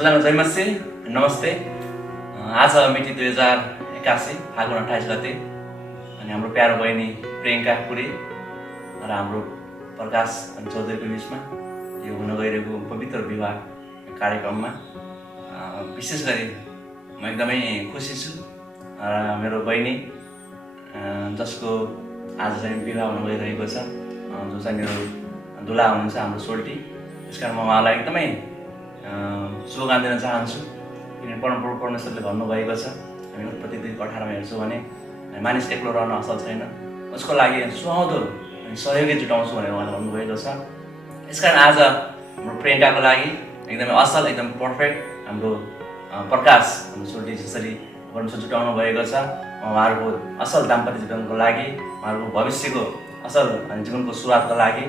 सबैजना जयमसी नमस्ते। आज मिति 2081 फागुन 28 गते अनि हाम्रो प्यारो बहिनी प्रियङ्का पुरी र हाम्रो प्रकाश चौधरीको बिचमा यो हुन गइरहेको पवित्र विवाह कार्यक्रममा विशेष गरी म एकदमै खुसी छु। मेरो बहिनी जसको आज चाहिँ विवाह हुन गइरहेको छ, जो चाहिँ मेरो दुला हुनुहुन्छ हाम्रो सोल्टी। त्यसकारण म उहाँलाई एकदमै शुभकामना दिन चाहन्छु। किनभने परमप्रभु परमेश्वरले भन्नुभएको छ, हामी उत्पत्ति 2:18मा हेर्छौँ भने मानिस एक्लो रहन असल छैन, उसको लागि सुहाउँदो सहयोगी जुटाउँछु भनेर उहाँले भन्नुभएको छ। यसकारण आज हाम्रो प्रियङ्काको लागि एकदमै असल, एकदम पर्फेक्ट हाम्रो प्रकाश हाम्रो सोल्टी जसरी परमेश्वर जुटाउनु भएको छ, उहाँहरूको असल दाम्पत्य जीवनको लागि, उहाँहरूको भविष्यको असल जीवनको सुरुवातको लागि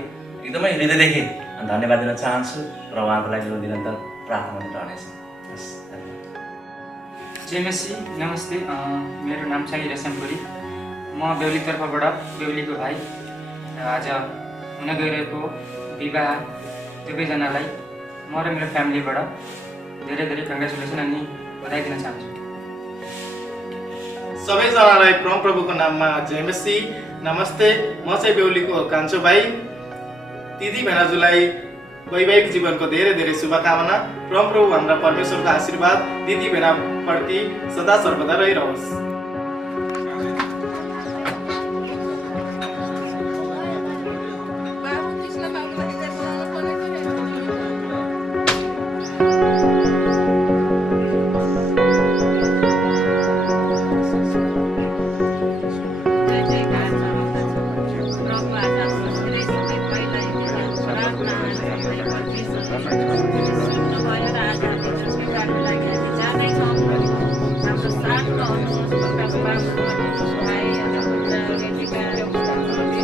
एकदमै हृदयदेखि धन्यवाद दिन चाहन्छु र उहाँको लागि निरन्तर प्रार्थना रहनेछ। जयमसी नमस्ते। मेरो नाम छ हिरासन पुरी। म बेहुली तर्फबाट बेहुलीको भाइ। आज हुन गइरहेको विवाह दुवैजनालाई म र मेरो फ्यामिलीबाट धेरै धेरै कङ्ग्रेचुलेसन अनि बधाई दिन चाहन्छु। सबैजनालाई परमप्रभुको नाममा जयमसी नमस्ते। म चाहिँ बेहुलीको कान्छो भाइ। दिदी भेनाजुलाई वैवाहिक जीवनको धेरै धेरै शुभकामना। परमप्रभु हाम्रा परमेश्वरको आशीर्वाद दिदी भेनाप्रति सदा सर्वदा रहिरहोस्।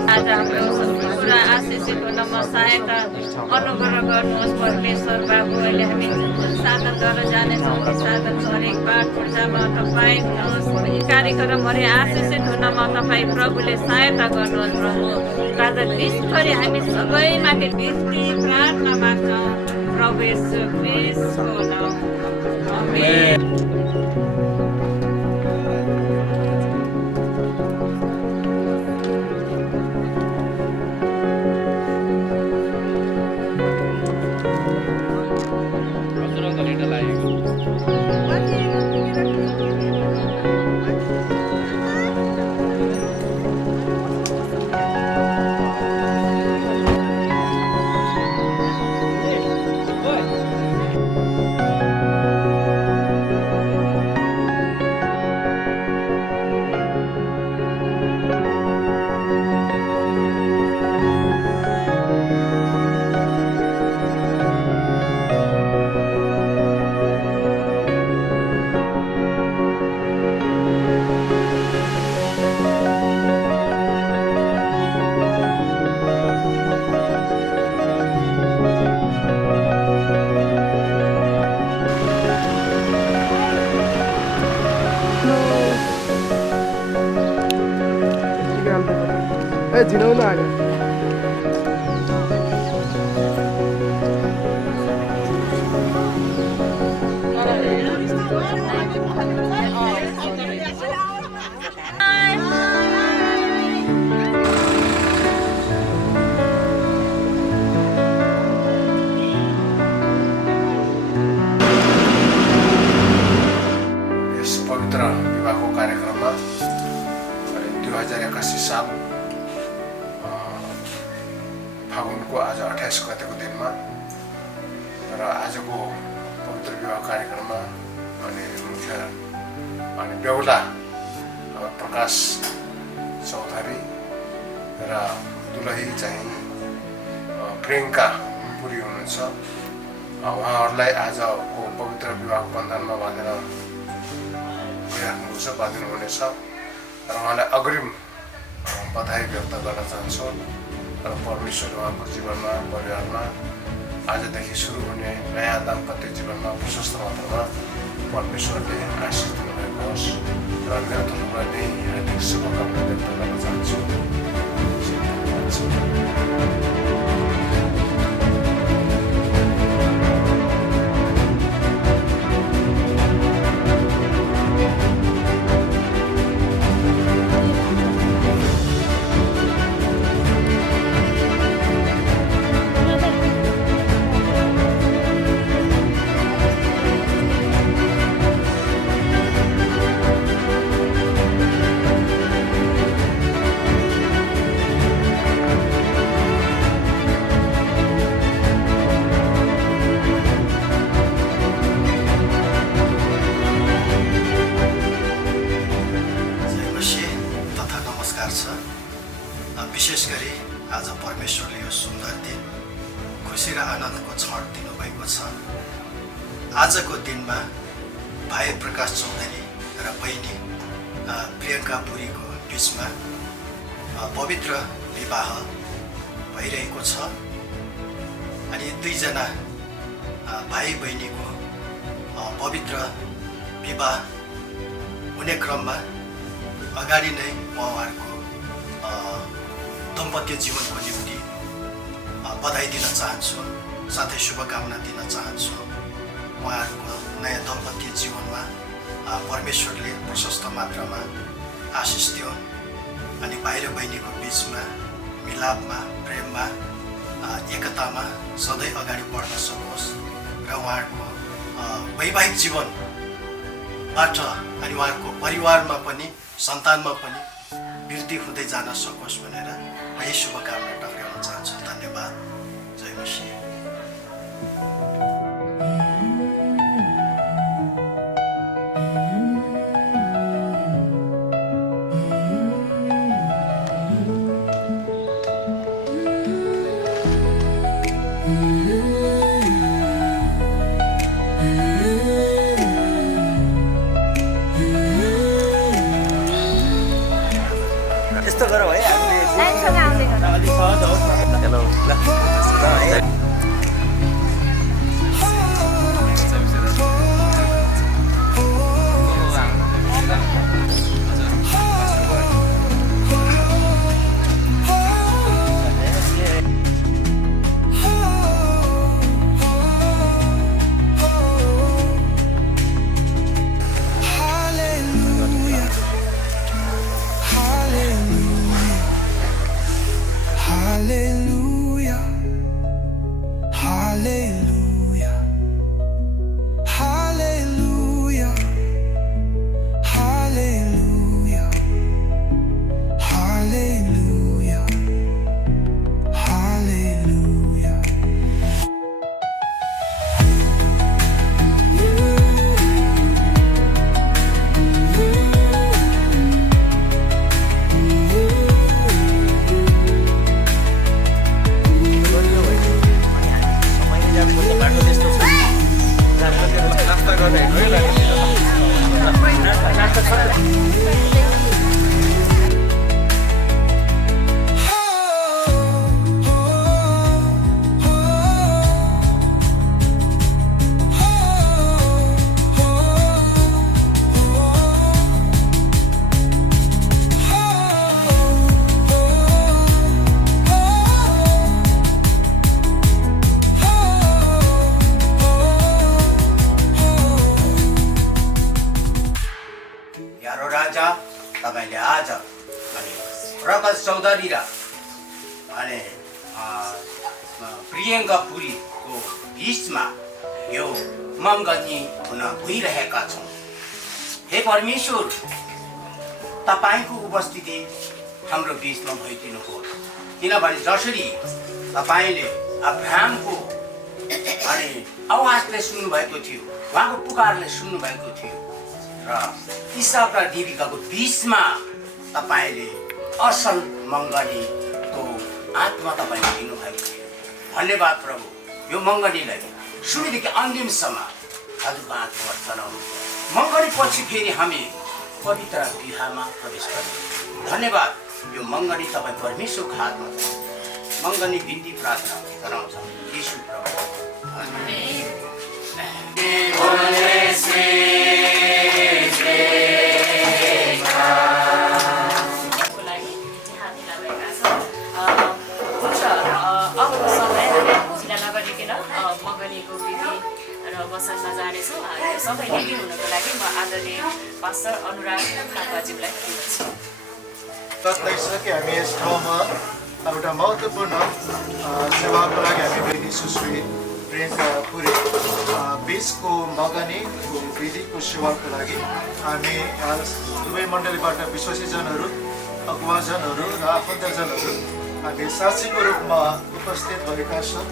आज हाम्रो पुरा आशिषित हुन म सहायता अनुग्रह गर्नुहोस् परमेश्वर बाबु। अहिले हामी जुन साधनद्वारा जानेछौँ त्यो साधनको हरेक बात पूर्जामा तपाईँ हुनुहोस्। यी कार्यक्रमहरू आशिषित हुन म तपाईँ प्रभुले सहायता गर्नुहोस् प्रभु। आज विश्वभरि हामी सबैमाथि बिन्ती प्रार्थना माग्छौँ प्रभु येशू ख्रीष्टको नाम। आमेन। झिनाउन आयो। यस पवित्र विवाहको कार्यक्रममा 2081 साल फागुनको आज 28 गतेको दिनमा र आजको पवित्र विवाह कार्यक्रममा मुख्य बेहुला प्रकाश चौधरी र दुलही चाहिँ प्रियङ्का पुरी हुनुहुन्छ। उहाँहरूलाई आजको पवित्र विवाह बन्धनमा बाँधिनु हुनेछ र उहाँलाई अग्रिम बधाई व्यक्त गर्न चाहन्छु र परमेश्वर उहाँको जीवनमा परिवारमा आजदेखि सुरु हुने नयाँ दाम्पत्य जीवनमा प्रशस्त मात्रामा परमेश्वरले आशीष दिनुभएको होस् र मेरो तर्फबाट नै हार्दिक शुभकामना व्यक्त गर्न चाहन्छु। विशेष गरी आज परमेश्वरले यो सुन्दर दिन खुसी र आनन्दको क्षण दिनुभएको छ। आजको दिनमा भाइ प्रकाश चौधरी र बहिनी प्रियङ्का पुरीको बिचमा पवित्र विवाह भइरहेको छ। अनि दुईजना भाइ बहिनीको पवित्र विवाह हुने क्रममा अगाडि नै म उहाँहरूको दाम्पत्य जीवनको निम्ति बधाई दिन चाहन्छु, साथै शुभकामना दिन चाहन्छु। उहाँहरूको नयाँ दाम्पत्य जीवनमा परमेश्वरले प्रशस्त मात्रामा आशिष दियो अनि भाइ र बहिनीको बिचमा मिलापमा, प्रेममा, एकतामा सधैँ अगाडि बढ्न सकोस् र उहाँहरूको वैवाहिक जीवनबाट अनि उहाँहरूको परिवारमा पनि सन्तानमा पनि वृद्धि हुँदै जान सकोस् भनेर म यही शुभकामना टक्राउन चाहन्छु। धन्यवाद। जय मसीह। यस्तो गरौँ है हामीले अलिक सहज होस् न। हेलो ल है Hallelujah, hallelujah, hallelujah, hallelujah, hallelujah, hallelujah. यारो राजा तपाईँले आज अनि प्रकाश चौधरी र अनि प्रियङ्का पुरीको बिचमा यो मङ्गनी हुन गइरहेका छौँ। हे परमेश्वर, तपाईँको उपस्थिति हाम्रो बिचमा भइदिनुहोस्, किनभने जसरी तपाईँले अब्राहमको अनि आवाजले सुन्नुभएको थियो, उहाँको पुकारले सुन्नुभएको थियो र इसाक र देविकाको बिचमा तपाईँले असल मङ्गनीको आत्मा तपाईँले दिनुभएको थियो। धन्यवाद प्रभु, यो मङ्गनीलाई सुरुदेखि अन्तिमसम्म हजुरको आत्मा चलाउनु। मङ्गनी पछि फेरि हामी पवित्र विवाहमा प्रवेश गर्छौँ। धन्यवाद, यो मङ्गनी तपाईँ परमेश्वरको हातमा छ। मङ्गनी बिन्ती प्रार्थना गराउँछौँ यीशु प्रभु। मङ्गनीको विधि र वचनमा जानेछौँ। यो सबै रेडी हुनको लागि म आदरणीय पास्टर अनुराग थापाज्यूलाई दिन्छु। कि हामी यस ठाउँमा एउटा महत्त्वपूर्ण सेवाको लागि हामी बहिनी सुश्री प्रियङ्का पुरी बिचको मगनीको विधिको सेवाको लागि हामी दुवै मण्डलीबाट विश्वासीजनहरू, अगुवाजनहरू र आफन्तजनहरू हामी साक्षीको रूपमा उपस्थित भएका छौँ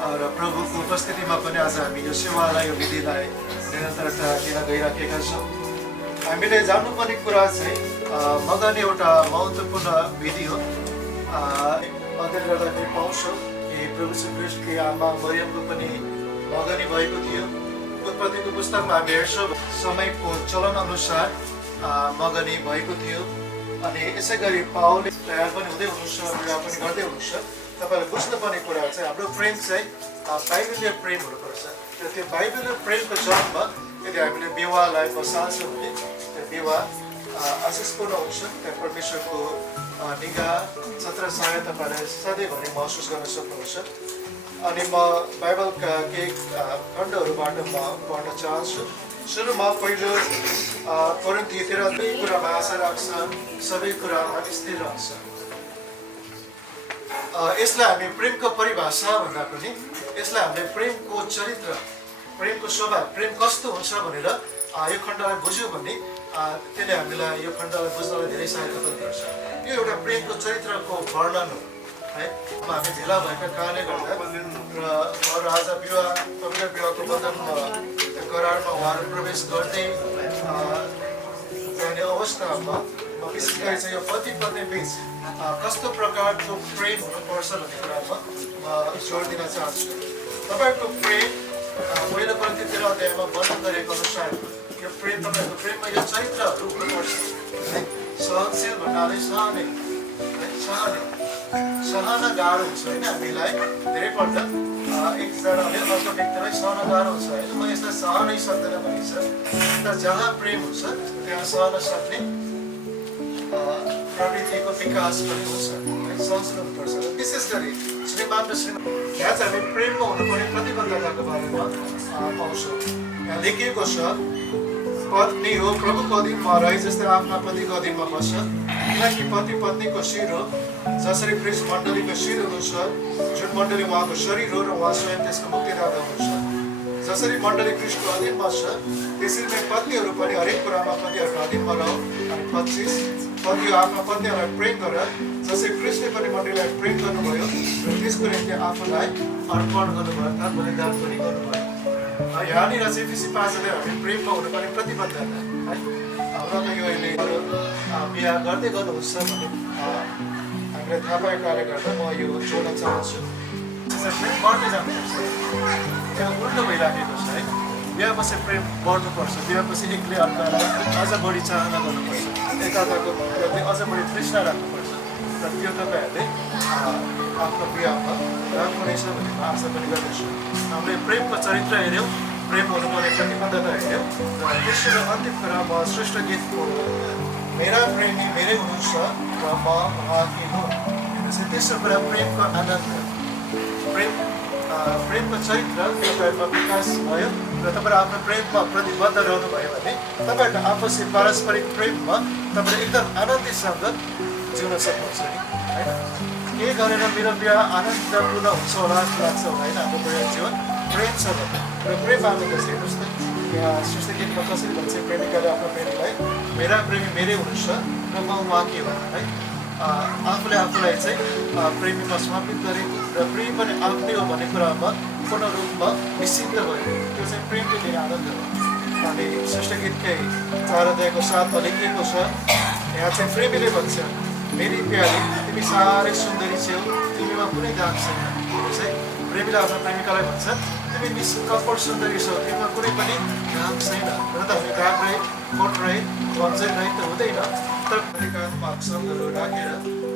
र प्रभुको उपस्थितिमा पनि आज हामी यो सेवालाई, यो विधिलाई निरन्तरता दिन गइराखेका छौँ। हामीले जान्नुपर्ने कुरा चाहिँ मगनी एउटा महत्त्वपूर्ण विधि हो अध्ययन गर्दाखेरि पाउँछौँ कि प्रभु श्री ख्रीष्टकी आमा मरियमको पनि मगनी भएको थियो। उत्पत्तिको पुस्तकमा हामी हेर्छौँ समयको चलन अनुसार मगनी भएको थियो। अनि यसै गरी पाउलले तयार पनि हुँदै हुनुहुन्छ, विवाह पनि गर्दै हुनुहुन्छ। तपाईँले बुझ्नुपर्ने कुरा चाहिँ हाम्रो प्रेम चाहिँ बाइबलीय प्रेम हुनुपर्छ र त्यो बाइबलीय प्रेमको जन्म यदि हामीले विवाहलाई बसाल्छौँ भने त्यो विवाह आशिषपूर्ण हुन्छ। त्यहाँ परमेश्वरको निगाह छत्र सहायता तपाईँलाई सधैँभरि महसुस गर्न सक्नुहुन्छ। अनि म बाइबलका केही खण्डहरूबाट म पढ्न चाहन्छु। सुरुमा पहिलो कोरिन्थीतिर सबै कुरामा आशा राख्छ, सबै कुरामा स्थिर रहन्छ। यसलाई हामी प्रेमको परिभाषा भन्दा पनि यसलाई हामीले प्रेमको चरित्र, प्रेमको स्वभाव, प्रेम कस्तो हुन्छ भनेर यो खण्डलाई बुझ्यो भने त्यसले हामीलाई यो खण्डलाई बुझ्नलाई धेरै सहायता पनि गर्छ। यो एउटा प्रेमको चरित्रको वर्णन हो है। हामी भेला भएका कारणले गर्दा र अरू आज विवाह पवित्र विवाहको बन्धनमा करारमा उहाँहरू प्रवेश गर्दै जाने अवस्थामा विशेष गरी चाहिँ यो पति पत्नी बिच कस्तो प्रकारको प्रेम हुनुपर्छ भन्ने कुरामा म जोड दिन चाहन्छु। तपाईँको प्रेम पहिलो कोरिन्थीतिर अध्यायमा वर्णन गरेको अनुसार यो प्रेम तपाईँको प्रेममा यो चरित्रहरू हुनुपर्छ है। सहनशील भन्नाले सहने सहन गाह्रो हुन्छ होइन। हामीलाई धेरैपल्ट एकजनाले अर्को व्यक्तिलाई सहन गाह्रो हुन्छ होइन। म यसलाई सहनै सक्दैन भनिन्छ, तर जहाँ प्रेम हुन्छ त्यहाँ सहन सक्ने प्रवृत्तिको विकास पनि हुन्छ है। सहनशील हुनुपर्छ। विशेष गरी श्रीमान र श्रीमान यहाँ चाहिँ हामी प्रेममा हुनुपर्ने प्रतिबद्धताको बारेमा पाउँछौँ। यहाँ लेखिएको छ पत्नी हो प्रभुको अधीनमा रहे जस्तै आफ्ना पतिको अधीनमा बस्छ, किनकि पति पत्नीको शिर हो, जसरी ख्रीष्ट मण्डलीको शिर हुनुहुन्छ, जुन मण्डली उहाँको शरीर हो र उहाँ स्वयं त्यसको मुक्तिदाता हुनुहुन्छ। जसरी मण्डली ख्रीष्टको अधीनमा छ त्यसरी नै पत्नीहरू पनि हरेक कुरामा पतिहरूको अधीनमा रह। अनि 25 पतिहरू आफ्ना पत्नीहरूलाई प्रेम गर जसरी ख्रीष्टले पनि मण्डलीलाई प्रेम गर्नुभयो र त्यसको निम्ति आफूलाई अर्पण गर्नुभयो अर्थात् बलिदान पनि गर्नुभयो। यहाँनिर चाहिँ एफिसी 5 हामी प्रेममा हुनुपर्ने प्रतिबद्धता है। हाम्रो त यो अहिले बिहा गर्दै गर्नुहुन्छ भने हामीलाई थाहा पाएको कारणले गर्दा म यो जोड्न चाहन्छु। प्रेम बढ्दै जानुपर्छ, त्यो उल्टो भइराखेको छ है। बिहापछि प्रेम बढ्नुपर्छ, बिहापछि एकले अर्कालाई अझ बढी चाहना गर्नुपर्छ, एकअर्काको प्रति अझ बढी तृष्णा राख्नुपर्छ र त्यो तपाईँहरूले आफ्नो बिहामा राख्नुहुनेछ भन्ने म आशा पनि गर्दछु। हामीले प्रेमको चरित्र हेऱ्यौँ, प्रेम हुनुपर्ने प्रतिबद्धता हेऱ्यौँ र तेस्रो अन्तिम कुरा म श्रेष्ठ गीतको मेरा प्रेमी मेरै हुनुहुन्छ र म उहाँकी हुँ। तेस्रो कुरा प्रेमको आनन्द, प्रेमको चरित्र तपाईँहरूमा विकास भयो र तपाईँहरू आफ्नो प्रेममा प्रतिबद्ध रहनुभयो भने तपाईँहरूको आपसी पारस्परिक प्रेममा तपाईँहरू एकदम आनन्दसँग जिउन सक्नुहुन्छ नि होइन। के गरेर मेरो बिहा आनन्दपूर्ण हुन्छ होला जस्तो लाग्छ होइन। हाम्रो परिवार जीवन प्रेम छ र प्रेम आनन्द चाहिँ हेर्नुहोस् त यहाँ सृष्टि गीतमा कसरी भन्छ प्रेमिकाले आफ्नो प्रेमीलाई मेरा प्रेमी मेरै हुनुहुन्छ र म उहाँकी हो है। आफूले आफूलाई चाहिँ प्रेमीमा समर्पित गरे र प्रेम पनि आफ्नै हो भन्ने कुरामा पूर्ण रूपमा निश्चिन्त भयो। त्यो चाहिँ प्रेमले दिने आनन्द हो। अनि श्रेष्ठ गीतकै 4 अध्यायको 7मा लेखिएको छ, यहाँ चाहिँ प्रेमीले भन्छ मेरी प्यारी तिमी साह्रै सुन्दरी छेउ, तिमीमा कुनै दाग छैन। चाहिँ प्रेमीले आफ्नो प्रेमिकालाई भन्छ तिमी निष्कपट सुन्दरी छौ, तिमीमा कुनै पनि दाग छैन। हुन त हामी दाग रहित, कोट रहित, वञ्चन रहित त हुँदैन, तर एकात्मक शब्दहरू राखेर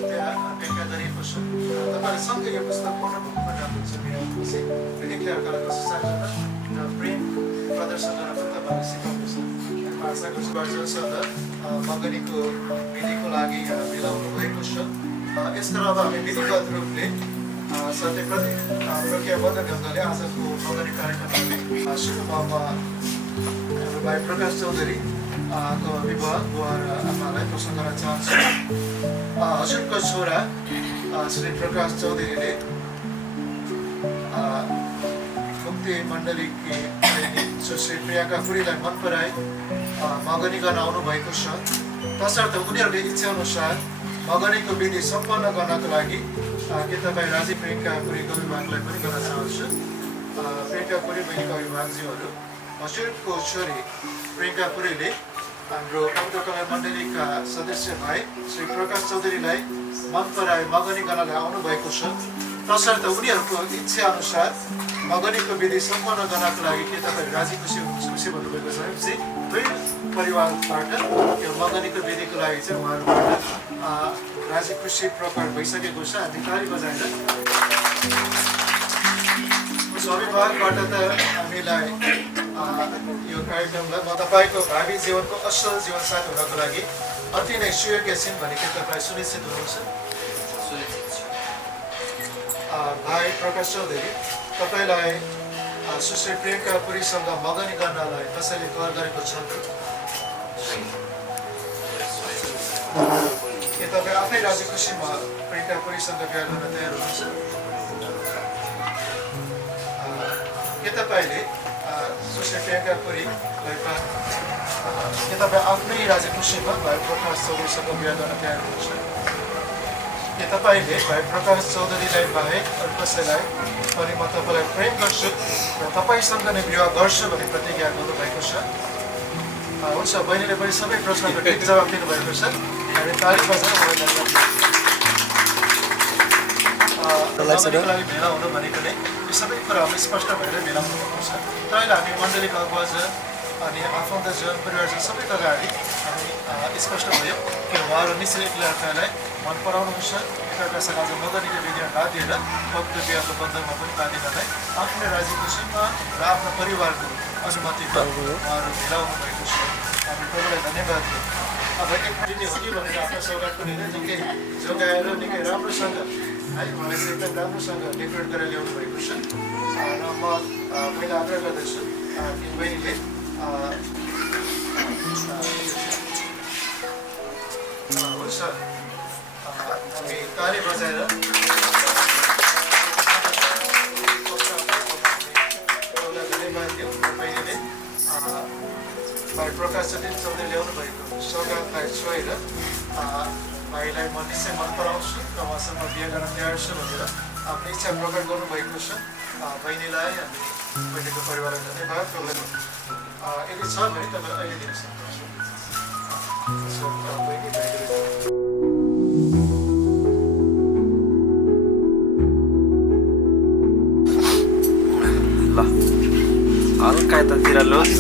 त्यहाँ व्याख्या गरिएको छ। तपाईँहरू सँगै यो पुस्तक पढ्न पनि राम्रो छ। मेरो खुसी एकले अर्कालाई कसो चाहन्छ र प्रेम प्रदर्शन गर्न पनि तपाईँहरूले सिकाउनुहोस्। आशा गर्छु बार्जनसँग मगनीको विधिको लागि मिलाउनु भएको छ। यसको अलावा हामी विधिगत रूपले सधैँ प्रति प्रक्रियाबद्ध ढङ्गले आजको मगनी कार्यक्रम सुरुमा हाम्रो भाइ प्रकाश चौधरी को विवाह बुवा र आमालाई प्रसन्न गर्न चाहन्छु। हजुरको छोरा श्री प्रकाश चौधरीले मुक्ति मण्डलीकी सुश्री प्रियङ्का पुरीलाई मन पराए मगनी गर्न आउनुभएको छ। तसर्थ उनीहरूले इच्छा अनुसार मगनीको विधि सम्पन्न गर्नको लागि के तपाईँ राजी प्रियङ्का पुरीको अभिभावकलाई पनि गर्न चाहन्छु। प्रियङ्का पुरी बहिनीको अभिभावकज्यूहरू, हजुरको छोरी प्रियङ्का पुरीले हाम्रो पवित्र कला मण्डलीका सदस्य भाइ श्री प्रकाश चौधरीलाई मन पराई मगनी गर्नलाई आउनुभएको छ तसर्थ उनीहरूको इच्छा अनुसार मगनीको विधि सम्पन्न गर्नको लागि के तपाईँ राजी खुसी भन्नुभएको छ भनेपछि दुई परिवारबाट यो मगनीको विधिको लागि चाहिँ उहाँहरूबाट राजी खुसी प्रकट भइसकेको छ हामी ताली बजाएर अभिभावकबाट त हामीलाई यो कार्यक्रमलाई म तपाईँको भावी जीवनको असल जीवनसाथी हुनको लागि अति नै सुयोग्य छिन् भने के तपाईँ सुनिश्चित हुनुहुन्छ भाइ प्रकाश चौधरी तपाईँलाई सुश्री प्रियङ्का पुरीसँग मगनी गर्नलाई कसैले कर गरेको छ के तपाईँ आफै राजी खुसीमा प्रियङ्का पुरीसँग बिहा गर्न तयार हुनुहुन्छ के तपाईँले सुश्री प्रियङ्का पुरीलाई के तपाईँ आफ्नै राजी खुसीमा भाइ प्रकाश चौधरीसँग बिहा गर्न तयार हुनुहुन्छ के तपाईँले भाइ प्रकाश चौधरीलाई बाहेक अरू कसैलाई पनि म तपाईँलाई प्रेम गर्छु र तपाईँसँग नै विवाह गर्छु भन्ने प्रतिज्ञा गर्नुभएको छ हुन्छ बहिनीले पनि सबै प्रश्नको ठिक जवाब दिनुभएको छ हामी ताली बजाएर लागि भेला हुनु भनेको नै यो सबै कुराहरू स्पष्ट भएर भेला हुनुपर्छ तपाईँलाई हामी मण्डलीको अगुवाज अनि आफन्तजन परिवारजन सबैको अगाडि हामी स्पष्ट भयो कि उहाँहरू निश्चय एकअर्कालाई मन पराउनुहुन्छ एकअर्कासँग आज मगनीको विधिमा बाँधिएर पवित्र बिहाको बन्धनमा पनि बाँधिनलाई आफ्नै राजी खुसीमा र आफ्नो परिवारको अनुमतिमा उहाँहरू मिलाउनु भएको छ हामी तपाईँलाई धन्यवाद दियौँ अब एक दिने हो कि भनेर आफ्नो सौगातको निकै निकै जोगाएर निकै राम्रोसँग है उहाँलाई चाहिँ एकदम राम्रोसँग डेकोरेट गरेर ल्याउनु भएको छ र म पहिला आग्रह गर्दछु कि बहिनीले हुन्छ हामी ताली बजाएर धन्यवाद दियौँ बहिनीले भाइ प्रकाश चौधरी ल्याउनु भएको सौगातलाई छोएर भाइलाई म निश्चय मन पराउँछु र उहाँसँग बिहा गर्न तयार छु भनेर आफ्नो इच्छा प्रकट गर्नुभएको छ बहिनीलाई अनि बहिनीको परिवारलाई धन्यवाद यदि छ भने तपाईँ अहिले दिन सक्नुहुन्छ ल हल्का यतातिर लोस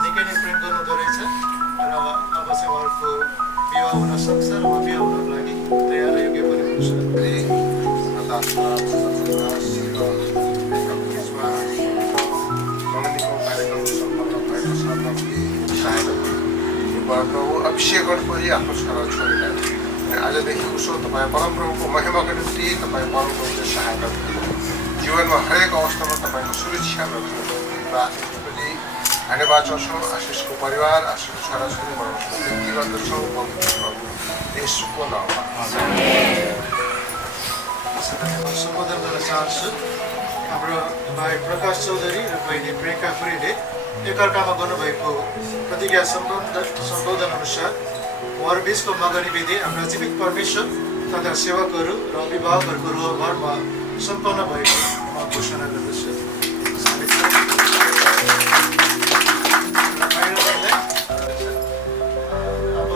निकै नै प्रेम गर्नुहुँदो रहेछ र अब चाहिँ उहाँहरूको विवाह हुन सक्छ र उहाँ विवाह हुनको लागि तयार योग्य पनि हुन्छ अभिषेक गर्नुपरि आफ्नो छोरा छोरीलाई आजदेखि उसो तपाईँ परमप्रभुको महिमाको निम्ति तपाईँ परमप्रभुले सहायता गर्नु जीवनमा हरेक अवस्थामा तपाईँको सुरक्षा गर्नु पनि धन्यवाद चाहन्छौँ आशिषको परिवार आशिषको छोराछोरी बनाउँछौँ विन्ती गर्दछौँ पवित्र प्रभु येशूको नाममा सम्बोधन गर्न चाहन्छु हाम्रो भाइ प्रकाश चौधरी र बहिनी प्रियङ्का पुरीले एकअर्कामा गर्नुभएको प्रतिज्ञा सम्बोधन अनुसार उहाँहरू बिचको मगनी विधि हाम्रा जीवित परमेश्वर तथा सेवकहरू र अभिभावकहरूको रोहभरमा सम्पन्न भएको म घोषणा गर्दछु अब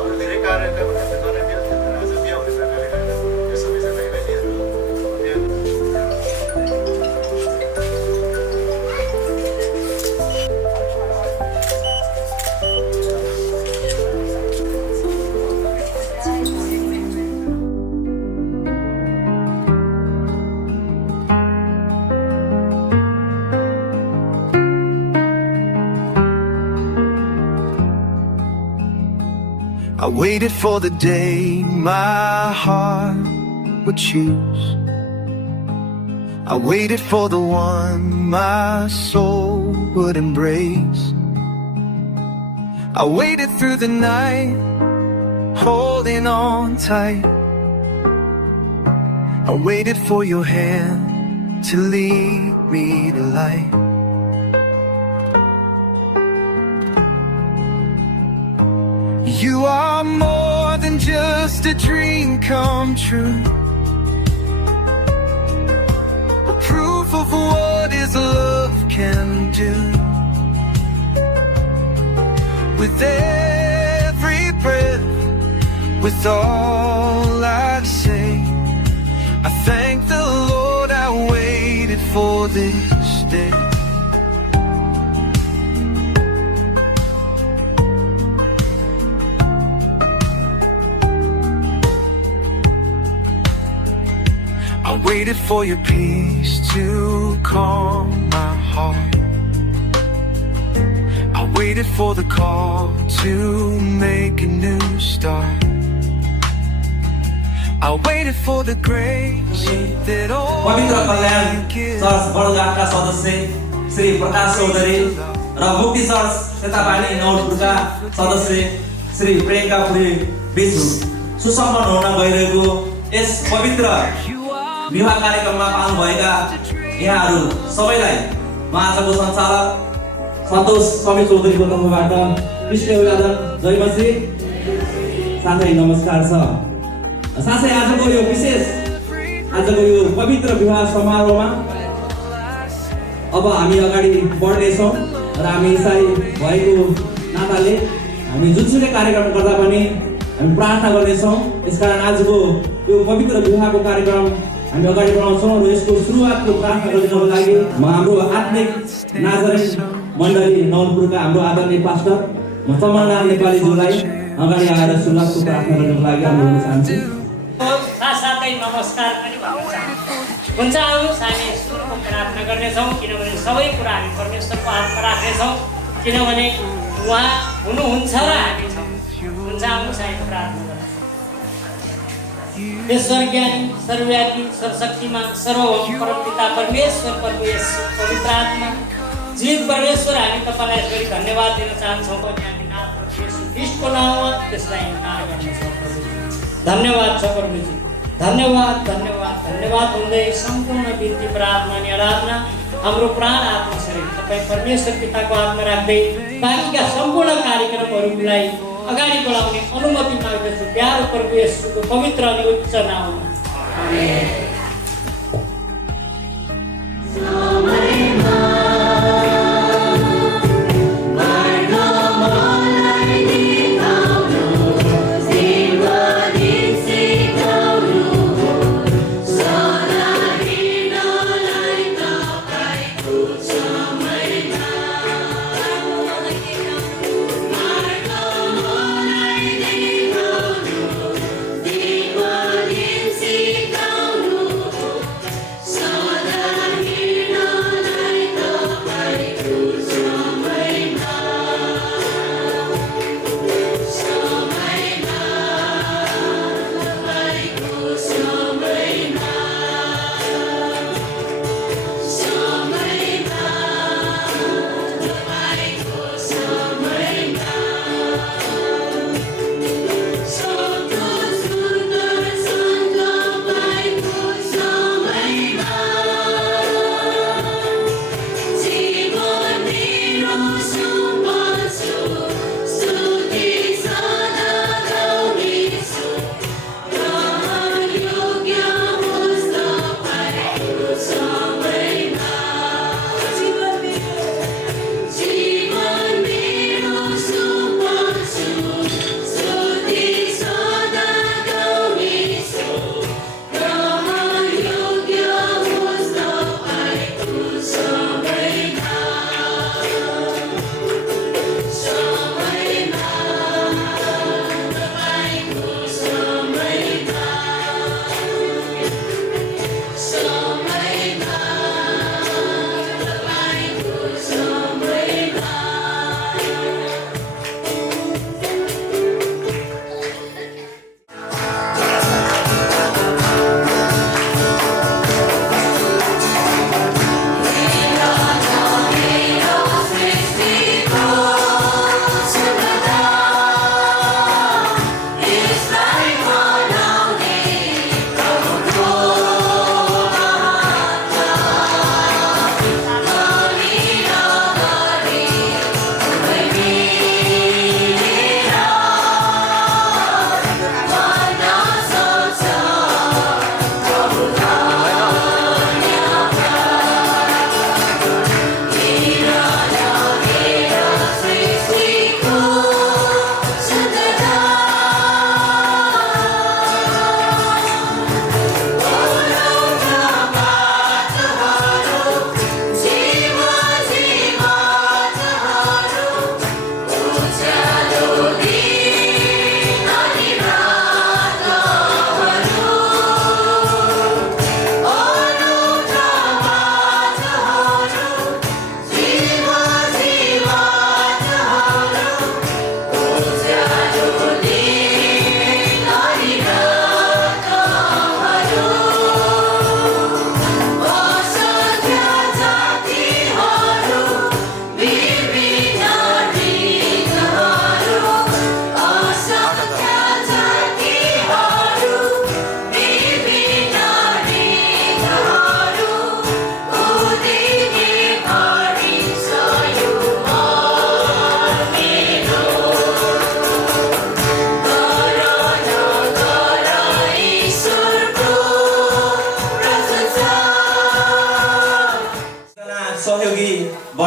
अरू धेरै कार्यक्रमहरू गर्ने आज बिहा हुने प्रकारले यो सबैजनालाई लिएर I waited for the day my heart would choose. I waited for the one my soul would embrace. I waited through the night, holding on tight. I waited for your hand to lead me to light. You are more than just a dream come true. Proof of what is love can do. With every breath, with all I say, I thank the Lord I waited for this day. I waited for your peace to calm my heart. I waited for the call to make a new start. I waited for the grace that पवित्र कल्याण church बडगाँवका सदस्य श्री प्रकाश चौधरी र मुक्ति church सेतापानी नौलपुरका सदस्य श्री प्रियंका पुरी बीच सुसम्पन्न हुन गइरहेको यस पवित्र विवाह कार्यक्रममा पाउनुभएका यहाँहरू सबैलाई म आजको सञ्चालक सन्तोष समी चौधरीको तर्फबाट कृष्ण अभिवादन जय मसी साथै नमस्कार छ। साथै आजको यो विशेष आजको यो पवित्र विवाह समारोहमा अब हामी अगाडि बढ्नेछौँ र हामी इसाई भएको नाताले हामी जुनसुकै कार्यक्रम गर्दा पनि हामी प्रार्थना गर्नेछौँ। यसकारण आजको यो पवित्र विवाहको कार्यक्रम हामी अगाडि बढाउँछौँ र यसको सुरुवातको प्रार्थना गर्नको लागि म हाम्रो आत्मिक नाजरिन मण्डली नौलपुरका हाम्रो आदरणीय पास्टर म चमनलाल नेपालीज्यूलाई अगाडि आएर सुरुवातको प्रार्थना गर्नको लागि अनुरोध चाहन्छु। साथसाथै नमस्कार पनि भन्न चाहन्छु। हुन्छ आउनुहोस् हामी सुरुको प्रार्थना गर्नेछौँ, किनभने सबै कुरा हामी परमेश्वरको हातमा राख्नेछौँ, किनभने उहाँ हुनुहुन्छ र हामी छौँ। हुन्छ आउनुहोस् हामी प्रार्थना गर्छौँ। ईश्वर ज्ञानी सर्वव्यापी सर्वशक्तिमान सर्वभौम परमपिता परमेश्वर प्रभु येशू पवित्र आत्मा जीवित परमेश्वर हामी तपाईँलाई यसरी धन्यवाद दिन चाहन्छौँ। हामी नाम येशू ख्रीष्टको नाममा त्यसलाई नाम गर्नेछौँ। धन्यवाद छ प्रभुजी, धन्यवाद धन्यवाद धन्यवाद हुँदै सम्पूर्ण बिन्ती प्रार्थना अनि आराधना हाम्रो प्राण आत्मा शरीर तपाईँ परमेश्वर पिताको हातमा राख्दै बाँकीका सम्पूर्ण कार्यक्रमहरूलाई अगाडि बढाउने अनुमति माग्दछु प्यारो प्रभु येशूको पवित्र अनि उच्च नाममा। आमेन। Thank you.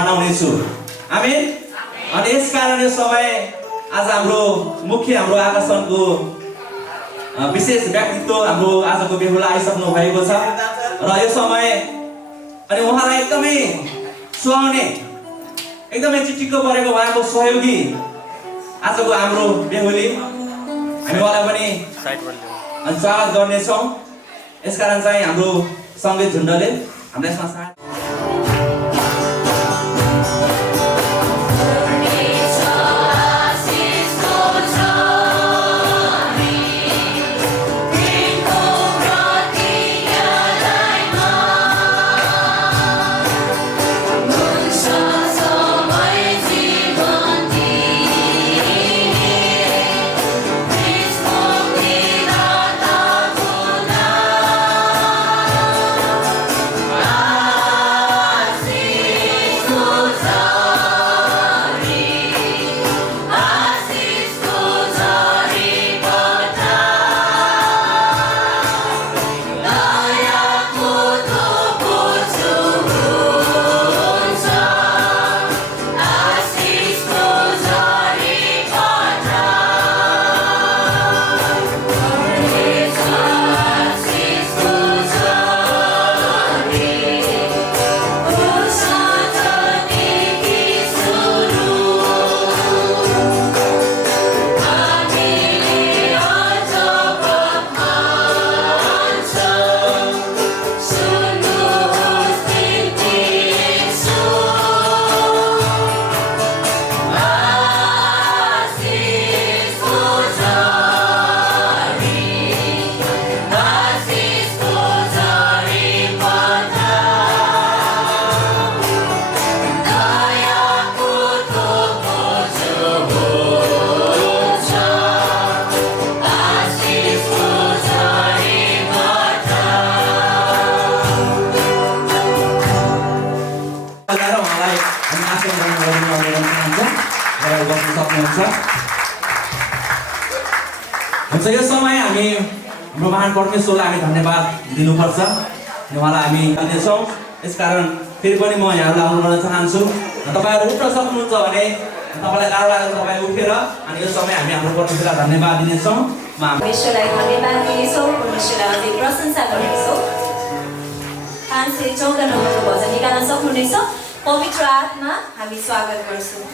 बनाउनेछु आमेन। अनि यसकारण यो समय आज हाम्रो मुख्य हाम्रो आकर्षणको विशेष व्यक्तित्व हाम्रो आजको बेहुला आइसक्नु भएको छ र यो समय अनि उहाँलाई एकदमै सुहाउने एकदमै चिटिक्क परेको उहाँको सहयोगी आजको हाम्रो बेहुली हामी उहाँलाई पनि स्वागत गर्नेछौँ। यसकारण चाहिँ हाम्रो सङ्गीत झुन्डले हामीलाई यसमा साथ हुन्छ। यो समय हामी हाम्रो महान परमेश्वरलाई हामी धन्यवाद दिनुपर्छ, उहाँलाई हामी दिनेछौँ। यसकारण फेरि पनि म यहाँलाई अनुरोध गर्न चाहन्छु, तपाईँहरू उठ्न सक्नुहुन्छ भने तपाईँलाई गाह्रो लाग्यो तपाईँ उठेर अनि यो समय हामी हाम्रो परमेश्वरलाई धन्यवाद दिनेछौँ। परमेश्वरलाई धन्यवाद दिनेछौँ, परमेश्वरलाई अझै प्रशंसा गर्नेछौँ। 514 नम्बरको भजन निकाल्न सक्नुहुनेछ। पवित्र आत्मा हामी स्वागत गर्छौँ।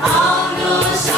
August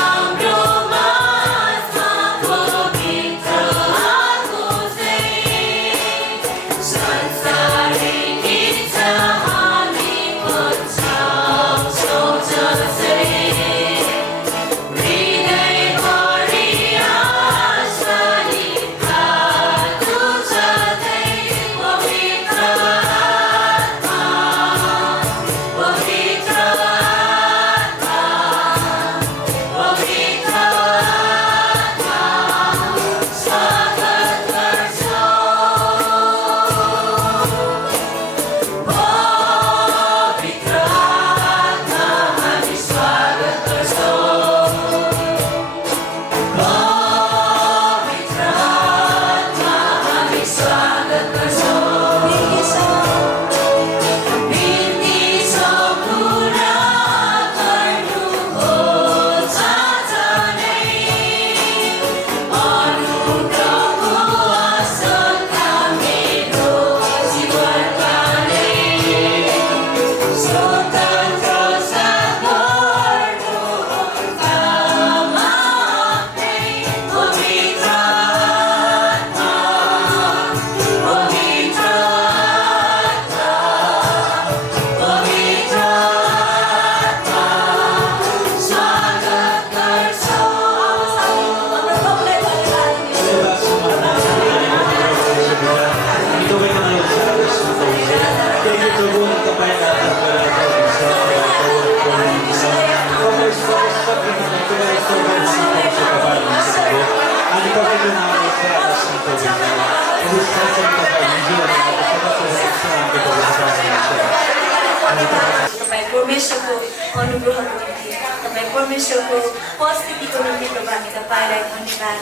तपाईँ परमेश्वरको अनुग्रहको निम्ति तपाईँ परमेश्वरको उपस्थितिको निम्ति प्रभु हामी तपाईँलाई धन्यवाद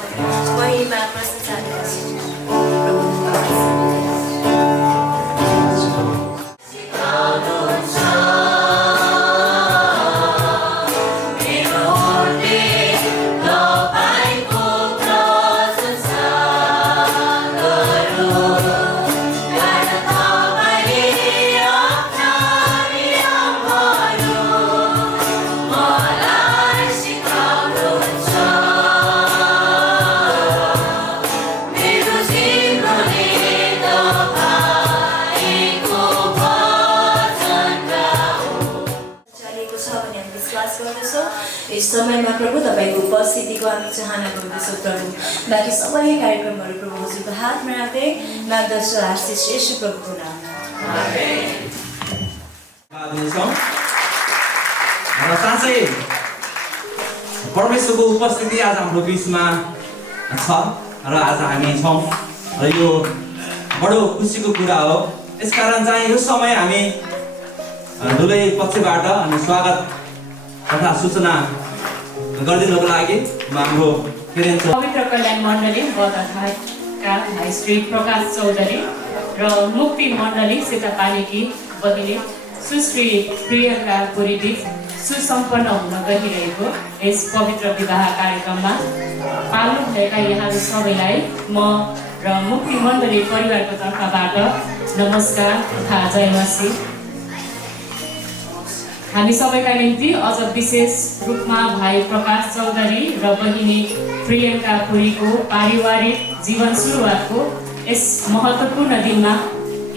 महिमा प्रशंसा यस समयमा प्रभु तपाईँको उपस्थितिको हामी चाहना गर्दछौँ प्रभु बाँकी सबै कार्यक्रमहरू प्रभु हजुरको हातमा राख्दै माग्दछु आशिष येशू प्रभुको नाममा र साँच्चै परमेश्वरको उपस्थिति आज हाम्रो बिचमा छ र आज हामी छौँ र यो बडो खुसीको कुरा हो। यसकारण चाहिँ यो समय हामी दुवै पक्षबाट अनि स्वागत तथा सूचना गरिदिनुको लागि हाम्रो पवित्र कल्याण मण्डली बर्दघाटका भाइ श्री प्रकाश चौधरी र मुक्ति मण्डली सेतापानीकी बहिनी सुश्री प्रियङ्का पुरीबीच सुसम्पन्न हुन गइरहेको यस पवित्र विवाह कार्यक्रममा पाल्नु भएका यहाँहरू सबैलाई म र मुक्ति मण्डली परिवारको तर्फबाट नमस्कार तथा जय मसीह। हामी सबैका निम्ति अझ विशेष रूपमा भाइ प्रकाश चौधरी र बहिनी प्रियङ्का पुरीको पारिवारिक जीवन सुरुवातको यस महत्त्वपूर्ण दिनमा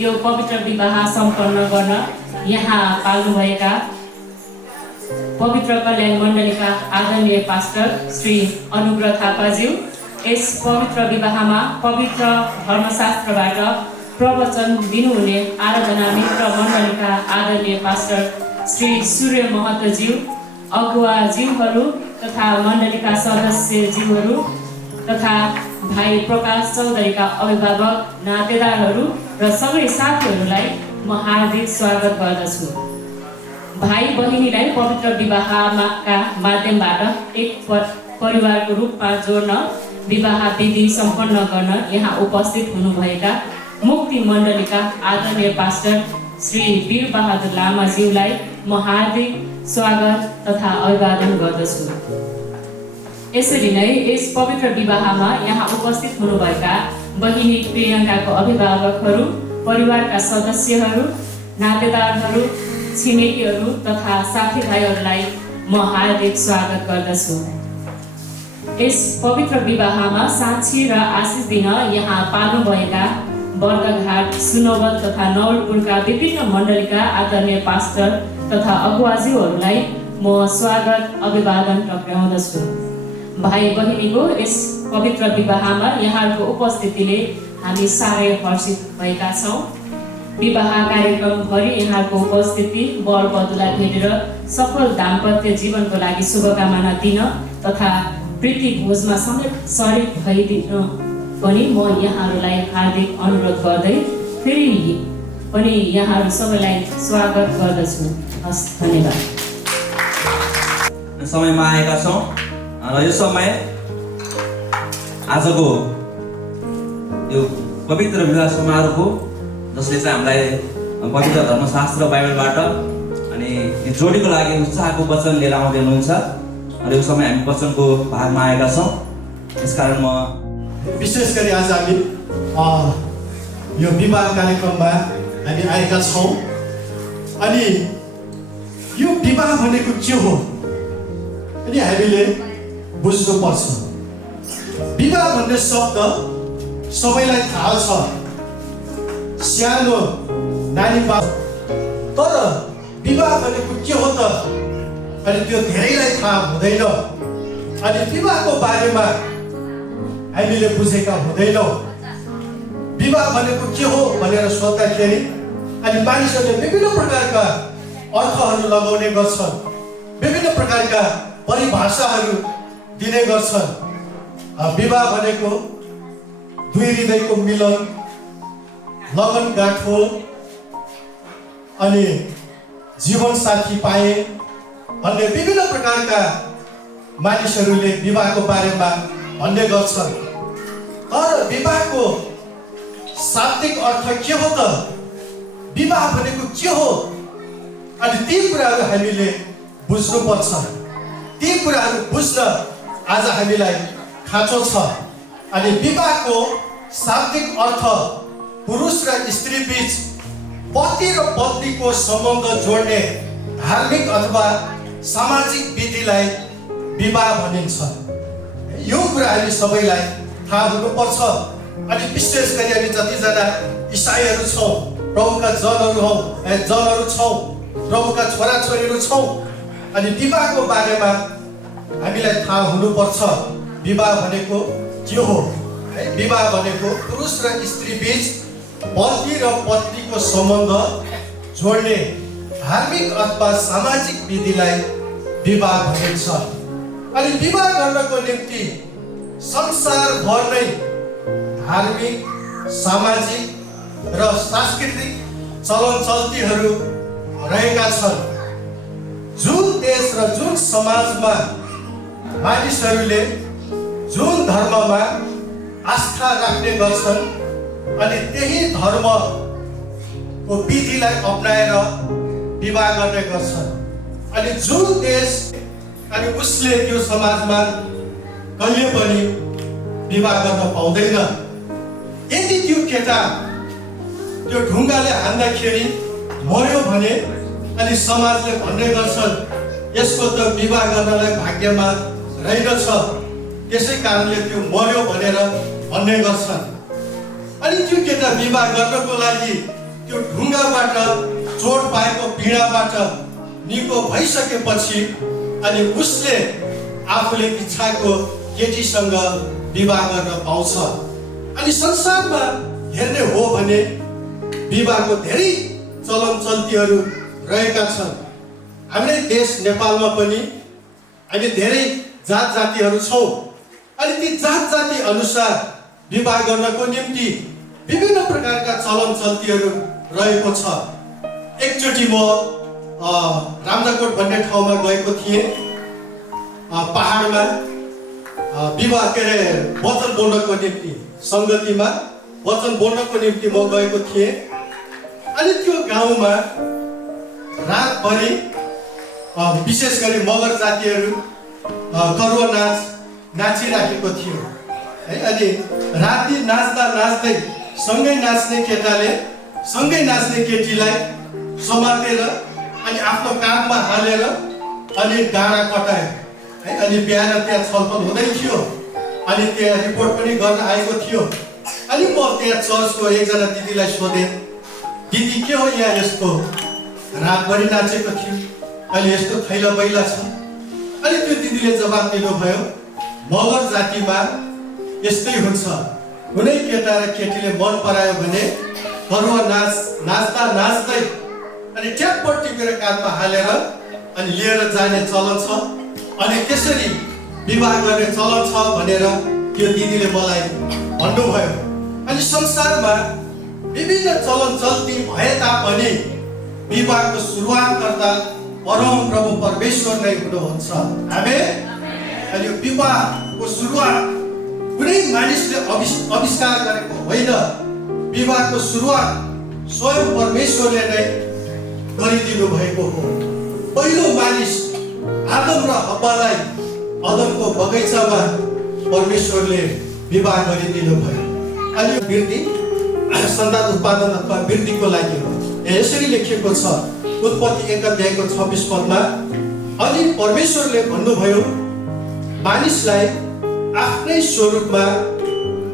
यो पवित्र विवाह सम्पन्न गर्न यहाँ पाल्नुभएका पवित्र कल्याण मण्डलीका आदरणीय पास्टर श्री अनुग्रह थापाज्यू, यस पवित्र विवाहमा पवित्र धर्मशास्त्रबाट प्रवचन दिनुहुने आराधना मित्र मण्डलीका आदरणीय पास्टर श्री सूर्य महतोज्यू, अगुवाज्यूहरू तथा मण्डलीका सदस्यज्यूहरू तथा भाइ प्रकाश चौधरीका अभिभावक नातेदारहरू र सबै साथीहरूलाई म हार्दिक स्वागत गर्दछु। भाइ बहिनीलाई पवित्र विवाहका माध्यमबाट एक परिवारको रूपमा जोड्न विवाह विधि सम्पन्न गर्न यहाँ उपस्थित हुनुभएका मुक्ति मण्डलीका आदरणीय पास्टर श्री वीर बहादुर लामाज्यूलाई म हार्दिक स्वागत तथा अभिवादन गर्दछु। यसरी नै यस पवित्र विवाहमा यहाँ उपस्थित हुनुभएका बहिनी प्रियङ्काको अभिभावकहरू, परिवारका सदस्यहरू, नातेदारहरू, छिमेकीहरू तथा साथीभाइहरूलाई म हार्दिक स्वागत गर्दछु। यस पवित्र विवाहमा साक्षी र आशिष दिन यहाँ पाल्नुभएका बर्दघाट, सुनौवल तथा नवलपुरका विभिन्न मण्डलीका आदरणीय पास्टर तथा अगुवाज्यूहरूलाई म स्वागत अभिवादन टक्राउँदछु। भाइ बहिनीको यस पवित्र विवाहमा यहाँहरूको उपस्थितिले हामी साह्रै हर्षित भएका छौँ। विवाह कार्यक्रमभरि यहाँहरूको उपस्थिति वर वधुलाई भेटेर सफल दाम्पत्य जीवनको लागि शुभकामना दिन तथा प्रीति भोजमा समेत सरिक भइदिन पनि म यहाँहरूलाई हार्दिक अनुरोध गर्दै फेरि पनि यहाँहरू सबैलाई स्वागत गर्दछु। हस्, धन्यवाद। समयमा आएका छौँ र यो समय आजको यो पवित्र विवाह समारोहको जसले चाहिँ हामीलाई पवित्र धर्मशास्त्र बाइबलबाट अनि यो जोडीको लागि उत्साहको वचन लिएर आउँदै हुनुहुन्छ र यो समय हामी वचनको भागमा आएका छौँ। यसकारण म विशेष गरी आज हामी यो विवाह कार्यक्रममा हामी आएका छौँ। अनि यो विवाह भनेको के हो अनि हामीले बुझ्नुपर्छ। विवाह भन्ने शब्द सबैलाई थाहा छ, सानो नानी बाप, तर विवाह भनेको के हो त अनि त्यो धेरैलाई थाहा हुँदैन। अनि विवाहको बारेमा हामीले बुझेका हुँदैनौँ। विवाह भनेको के हो भनेर सोद्धाखेरि अनि मानिसहरूले विभिन्न प्रकारका अर्थहरू लगाउने गर्छन्, विभिन्न प्रकारका परिभाषाहरू दिने गर्छन्। विवाह भनेको दुई हृदयको मिलन, लगन गाँठो अनि जीवन साथी पाए भन्ने विभिन्न प्रकारका मानिसहरूले विवाहको बारेमा भन्ने गर्छन्। तर विवाहको शाब्दिक अर्थ के हो त? विवाह भनेको के हो? अनि ती कुराहरू हामीले बुझ्नुपर्छ। ती कुराहरू बुझ्न आज हामीलाई खाँचो छ। अनि विवाहको शाब्दिक अर्थ पुरुष र स्त्री बीच पति र पत्नीको सम्बन्ध जोड्ने धार्मिक अथवा सामाजिक विधिलाई विवाह भनिन्छ। यो कुरा हामी सबैलाई थाहा हुनुपर्छ। अनि विशेष गरी हामी जतिजना इसाईहरू छौँ, प्रभुका जनहरू छौँ, प्रभुका छोराछोरीहरू छौँ, अनि विवाहको बारेमा हामीलाई थाहा हुनुपर्छ। विवाह भनेको के हो? विवाह भनेको पुरुष र स्त्री बीच पति र पत्नीको सम्बन्ध जोड्ने धार्मिक अथवा सामाजिक विधिलाई विवाह भनिन्छ। अनि विवाह गर्नको निम्ति संसारभर नै धार्मिक, सामाजिक र सांस्कृतिक चलन चल्तीहरू रहेका छन्। जुन देश र जुन समाजमा मानिसहरूले जुन धर्ममा आस्था राख्ने गर्छन् अनि त्यही धर्मको विधिलाई अपनाएर विवाह गर्ने गर्छन्। अनि जुन देश अनि उसले त्यो समाजमा कहिले पनि विवाह गर्न पाउँदैन। यदि त्यो केटा त्यो ढुङ्गाले हान्दाखेरि मर्यो भने अनि समाजले भन्ने गर्छन् यसको त विवाह गर्नलाई भाग्यमा रहेनछ, त्यसै कारणले त्यो मर्यो भनेर भन्ने गर्छन्। अनि त्यो केटा विवाह गर्नको लागि त्यो ढुङ्गाबाट चोट पाएको पीडाबाट निको भइसकेपछि अनि उसले आफूले इच्छाको केटीसँग विवाह गर्न पाउँछ। अनि संसारमा हेर्ने हो भने विवाहको धेरै चलन चल्तीहरू रहेका छन्। हाम्रै देश नेपालमा पनि हामी धेरै जात जातिहरू छौँ। अनि ती जात जाति अनुसार विवाह गर्नको निम्ति विभिन्न प्रकारका चलन चल्तीहरू रहेको छ। एकचोटि म रामजाकोट भन्ने ठाउँमा गएको थिएँ। पहाडमा विवाह वचन बोल्नको निम्ति सङ्गतिमा वचन बोल्नको निम्ति म गएको थिएँ। अनि त्यो गाउँमा रातभरि विशेष गरी मगर जातिहरू करुवा नाच नाचिराखेको थियो है। अनि राति नाच्दा नाच्दै सँगै नाच्ने केटाले सँगै नाच्ने केटीलाई समातेर अनि आफ्नो काखमा हालेर अनि डाँडा कटायो है। अनि बिहान त्यहाँ छलफल हुँदै थियो। अनि त्यहाँ रिपोर्ट पनि गर्न आएको थियो। अनि म त्यहाँ चर्चको एकजना दिदीलाई सोधेँ, दिदी के हो यहाँ यस्तो रातभरि नाचेको थियो, अहिले यस्तो थैला बैला छ? अनि त्यो दिदीले जवाब दिनुभयो, मगर जातिमा यस्तै हुन्छ। कुनै केटा र केटीले मन परायो भने करुवा नाच्दा नाच्दै अनि ट्याप्प टिपेर काखमा हालेर अनि लिएर जाने चलन छ। अनि त्यसरी विवाह गर्ने चलन छ भनेर त्यो दिदीले मलाई भन्नुभयो। अनि संसारमा विभिन्न चलन चल्ती भए तापनि विवाहको सुरुवात गर्दा परम प्रभु परमेश्वर नै हुनुहुन्छ। आमेन। अनि यो विवाहको सुरुवात कुनै मानिसले आविष्कार गरेको होइन। विवाहको सुरुवात स्वयं परमेश्वरले नै गरिदिनु भएको हो। पहिलो मानिस आदम र हव्वालाई अदमको बगैँचामा परमेश्वरले विवाह गरिदिनु भयो। अनि यो वृद्धि सन्तान उत्पादन अथवा वृद्धिको लागि हो। यसरी लेखिएको छ उत्पत्ति 1 अध्यायको 26 पदमा, अनि परमेश्वरले भन्नुभयो मानिसलाई आफ्नै स्वरूपमा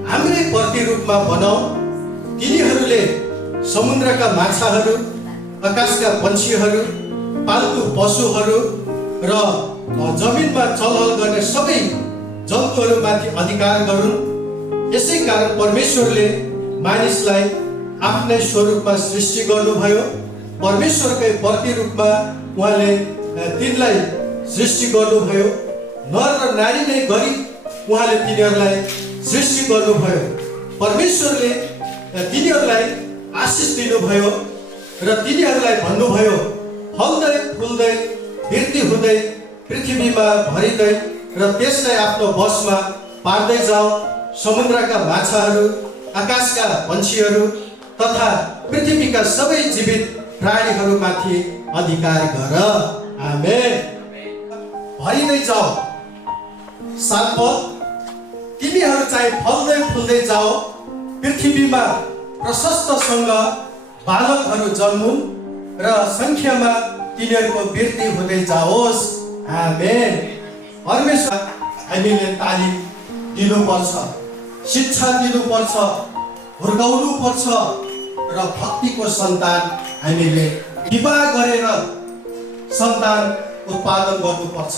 हाम्रै प्रतिरूपमा बनाऊ। तिनीहरूले समुद्रका माछाहरू, आकाशका पन्छीहरू, पाल्तु पशुहरू र जमिनमा चलहल गर्ने सबै जन्तुहरूमाथि अधिकार गरून्। यसै कारण परमेश्वरले मानिसलाई आफ्नै स्वरूपमा सृष्टि गर्नुभयो। परमेश्वरकै प्रतिरूपमा उहाँले तिनलाई सृष्टि गर्नुभयो। नर र नारी नै गरी उहाँले तिनीहरूलाई सृष्टि गर्नुभयो। परमेश्वरले तिनीहरूलाई आशिष दिनुभयो र तिनीहरूलाई भन्नुभयो, फल्दै फुल्दै वृद्धि हुँदै पृथ्वीमा भरिँदै र त्यसलाई आफ्नो वशमा पार्दै जाऊ। समुद्रका माछाहरू, आकाशका पन्छीहरू तथा पृथ्वीका सबै जीवित प्राणीहरूमाथि अधिकार गर। आमेन। भरिँदै जाऊ। 7 पद, तिमीहरू चाहिँ फल्दै फुल्दै जाओ, पृथ्वीमा प्रशस्तसँग बालकहरू जन्मुन् र सङ्ख्यामा तिनीहरूको वृद्धि हुँदै जाओस्। आमेन। परमेश्वर हामीले तालिम दिनुपर्छ, शिक्षा दिनुपर्छ, हुर्काउनु पर्छ र भक्तिको सन्तान हामीले विवाह गरेर सन्तान उत्पादन गर्नुपर्छ,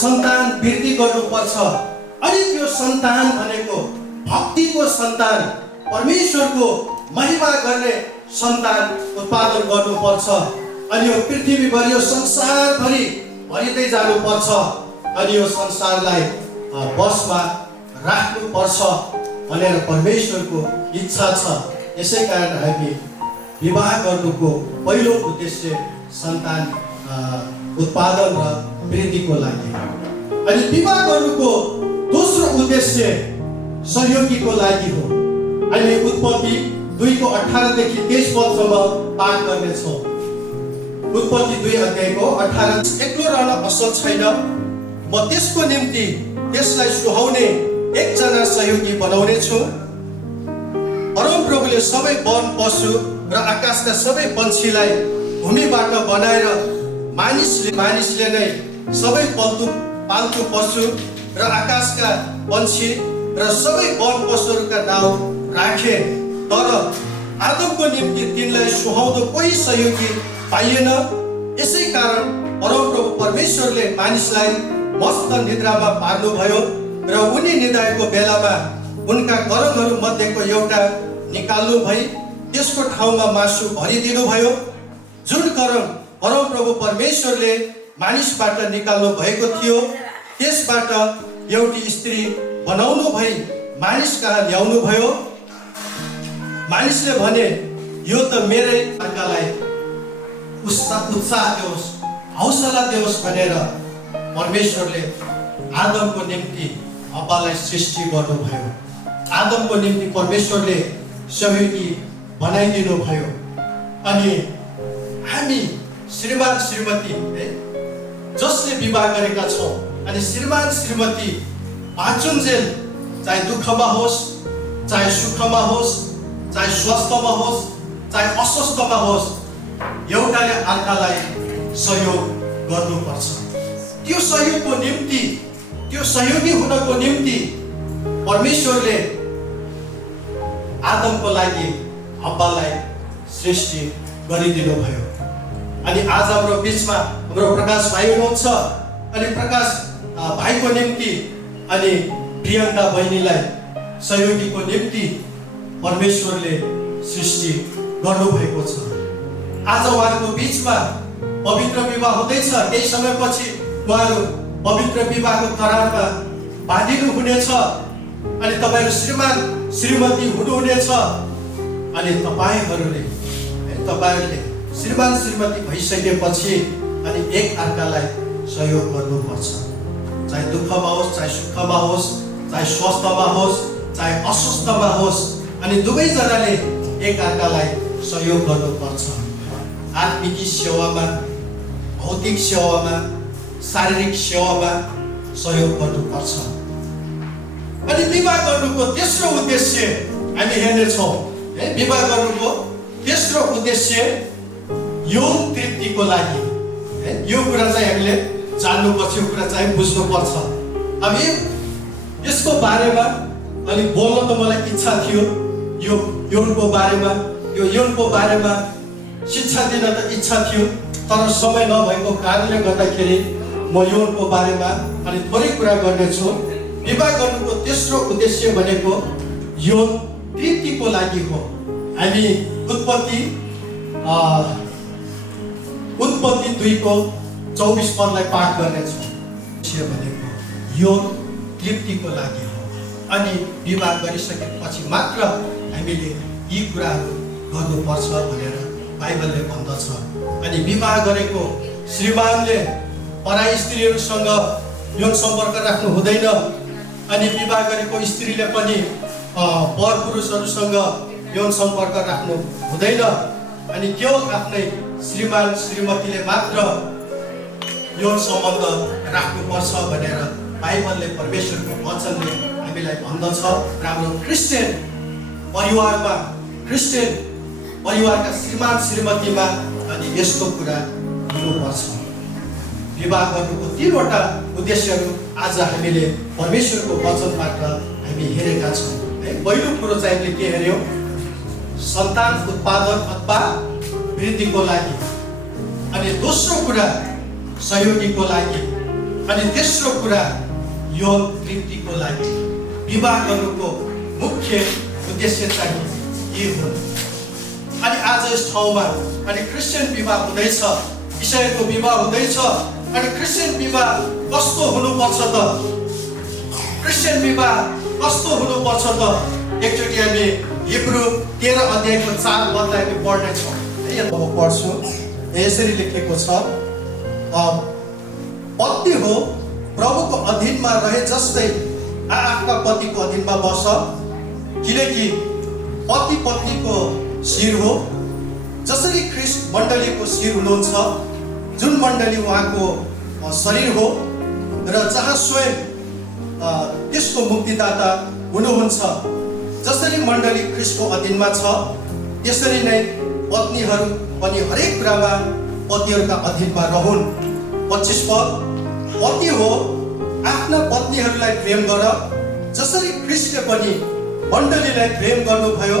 सन्तान वृद्धि गर्नुपर्छ। अनि त्यो सन्तान भनेको भक्तिको सन्तान, परमेश्वरको महिमा गर्ने सन्तान उत्पादन गर्नुपर्छ। अनि यो पृथ्वीभरि, यो संसारभरि भरिँदै जानुपर्छ। अनि यो संसारलाई वशमा राख्नुपर्छ भनेर परमेश्वरको इच्छा छ। यसै कारण हामी विवाह गर्नुको पहिलो उद्देश्य सन्तान उत्पादन र वृद्धिको लागि। अनि विवाह गर्नुको दोस्रो उद्देश्य सहयोगीको लागि हो। हामी उत्पत्ति 2:18 देखि 23 पदसम्म पाठ गर्नेछौँ। उत्पत्ति 2 अध्यायको 18। एक्लो रहन असल छैन, म त्यसको निम्ति त्यसलाई सुहाउने एकजना सहयोगी बनाउने छु। परमप्रभुले सबै वन पशु र आकाशका सबै पन्छीलाई भूमिबाट बनाएर मानिसले नै सबै पाल्तु पशु र आकाशका पन्छी र सबै वन पशुहरूका नाउँ राखे। तर आदमको निम्ति तिनलाई सुहाउँदो कोही सहयोगी पाइएन। यसै कारण परमप्रभु परमेश्वरले मानिसलाई मस्त निद्रामा पार्नुभयो र उनी निदाएको बेलामा उनका गरमहरू मध्येको एउटा निकाल्नु भई त्यसको ठाउँमा मासु भरिदिनु भयो। जुन गरम परमप्रभु परमेश्वरले मानिसबाट निकाल्नु भएको थियो त्यसबाट एउटी स्त्री बनाउनु भई मानिस कहाँ ल्याउनु भयो। मानिसले भने, यो त मेरै अर्कालाई उत्साह देओस्, हौसला देओस् भनेर परमेश्वरले आदमको निम्ति हव्वालाई सृष्टि गर्नुभयो। आदमको निम्ति परमेश्वरले सहयोगी बनाइदिनु भयो। अनि हामी श्रीमान श्रीमती जसले विवाह गरेका छौँ, अनि श्रीमान श्रीमती बाँचुन्जेल चाहे दुःखमा होस्, चाहे सुखमा होस्, चाहे स्वस्थमा होस्, चाहे अस्वस्थमा होस्, एउटाले अर्कालाई सहयोग गर्नुपर्छ। त्यो सहयोगको निम्ति, त्यो सहयोगी हुनको निम्ति परमेश्वरले आदमको लागि हव्वालाई सृष्टि गरिदिनु भयो। अनि आज हाम्रो बिचमा हाम्रो प्रकाश भाइ हुनुहुन्छ। अनि प्रकाश भाइको निम्ति अनि प्रियङ्का बहिनीलाई सहयोगीको निम्ति परमेश्वरले सृष्टि गर्नुभएको छ। आज उहाँहरूको बिचमा पवित्र विवाह हुँदैछ। केही समयपछि उहाँहरू पवित्र विवाहको करारमा बाँधिनु हुनेछ। अनि तपाईँहरू श्रीमान श्रीमती हुनुहुनेछ। अनि तपाईँहरूले श्रीमान श्रीमती भइसकेपछि अनि एक अर्कालाई सहयोग गर्नुपर्छ। चाहे दुःखमा होस्, चाहे सुखमा होस्, चाहे स्वस्थमा होस्, चाहे अस्वस्थमा होस्, अनि दुवैजनाले एक अर्कालाई सहयोग गर्नुपर्छ। आत्मिक सेवामा, भौतिक सेवामा, शारीरिक सेवामा सहयोग गर्नुपर्छ। अनि विवाह गर्नुको तेस्रो उद्देश्य हामी हेर्नेछौँ। विवाह गर्नुको तेस्रो उद्देश्य यौन तृप्तिको लागि। यो कुरा चाहिँ हामीले जान्नुपर्छ, यो कुरा चाहिँ बुझ्नुपर्छ। अब यसको बारेमा अलिक बोल्न त मलाई इच्छा थियो। यो यौनको बारेमा, यो यौनको बारेमा शिक्षा दिन त इच्छा थियो, तर समय नभएको कारणले गर्दाखेरि म यौनको बारेमा अलि थोरै कुरा गर्नेछु। विवाह गर्नुको तेस्रो उद्देश्य भनेको यौन तृप्तिको लागि हो। हामी उत्पत्ति 2:24 पाठ गर्नेछौँ। भनेको यौन तृप्तिको लागि हो। अनि विवाह गरिसकेपछि मात्र हामीले यी कुराहरू गर्नुपर्छ भनेर बाइबलले भन्दछ। अनि विवाह गरेको श्रीमानले पराई स्त्रीहरूसँग यौन सम्पर्क राख्नु हुँदैन। अनि विवाह गरेको स्त्रीले पनि पर पुरुषहरूसँग यौन सम्पर्क राख्नु हुँदैन। अनि केवल आफ्नै श्रीमान श्रीमतीले मात्र यौन सम्बन्ध राख्नुपर्छ भनेर बाइबलले परमेश्वरको वचनले हामीलाई भन्दछ। हाम्रो क्रिस्चियन परिवारका श्रीमान श्रीमतीमा अनि यस्तो कुरा हुनुपर्छ। विवाह गर्नुको 3वटा उद्देश्यहरू आज हामीले परमेश्वरको वचनबाट हामी हेरेका छौँ है। पहिलो कुरो चाहिँ हामीले के हेऱ्यौँ? सन्तान उत्पादन अथवा वृद्धिको लागि। अनि दोस्रो कुरा सहयोगीको लागि। अनि तेस्रो कुरा यौन तृप्तिको लागि। विवाह गर्नुको मुख्य उद्देश्य चाहिँ यी हुन्। अनि आज यस ठाउँमा अनि क्रिस्चियन विवाह हुँदैछ, इसाईको विवाह हुँदैछ। अनि क्रिस्चियन विवाह कस्तो हुनुपर्छ त? क्रिस्चियन विवाह कस्तो हुनुपर्छ त? एकचोटि हामी हिब्रू 13 अध्यायको 4 पदलाई हामी पढ्नेछौँ। म पढ्छु। यसरी लेखेको छ, पत्नी हो प्रभुको अधीनमा रहे जस्तै आफ्ना पतिको अधीनमा बस, किनकि पति पत्नीको शिर हो, जसरी ख्रीष्ट मण्डलीको शिर हुनुहुन्छ, जुन मण्डली उहाँको शरीर हो र जहाँ स्वयं त्यसको मुक्तिदाता हुनुहुन्छ। जसरी मण्डली ख्रीष्टको अधीनमा छ, त्यसरी नै पत्नीहरू पनि हरेक कुरामा पतिहरूका अधीनमा रहन्। 25 पद, पति हो आफ्ना पत्नीहरूलाई प्रेम गर, जसरी ख्रीष्टले पनि मण्डलीलाई प्रेम गर्नुभयो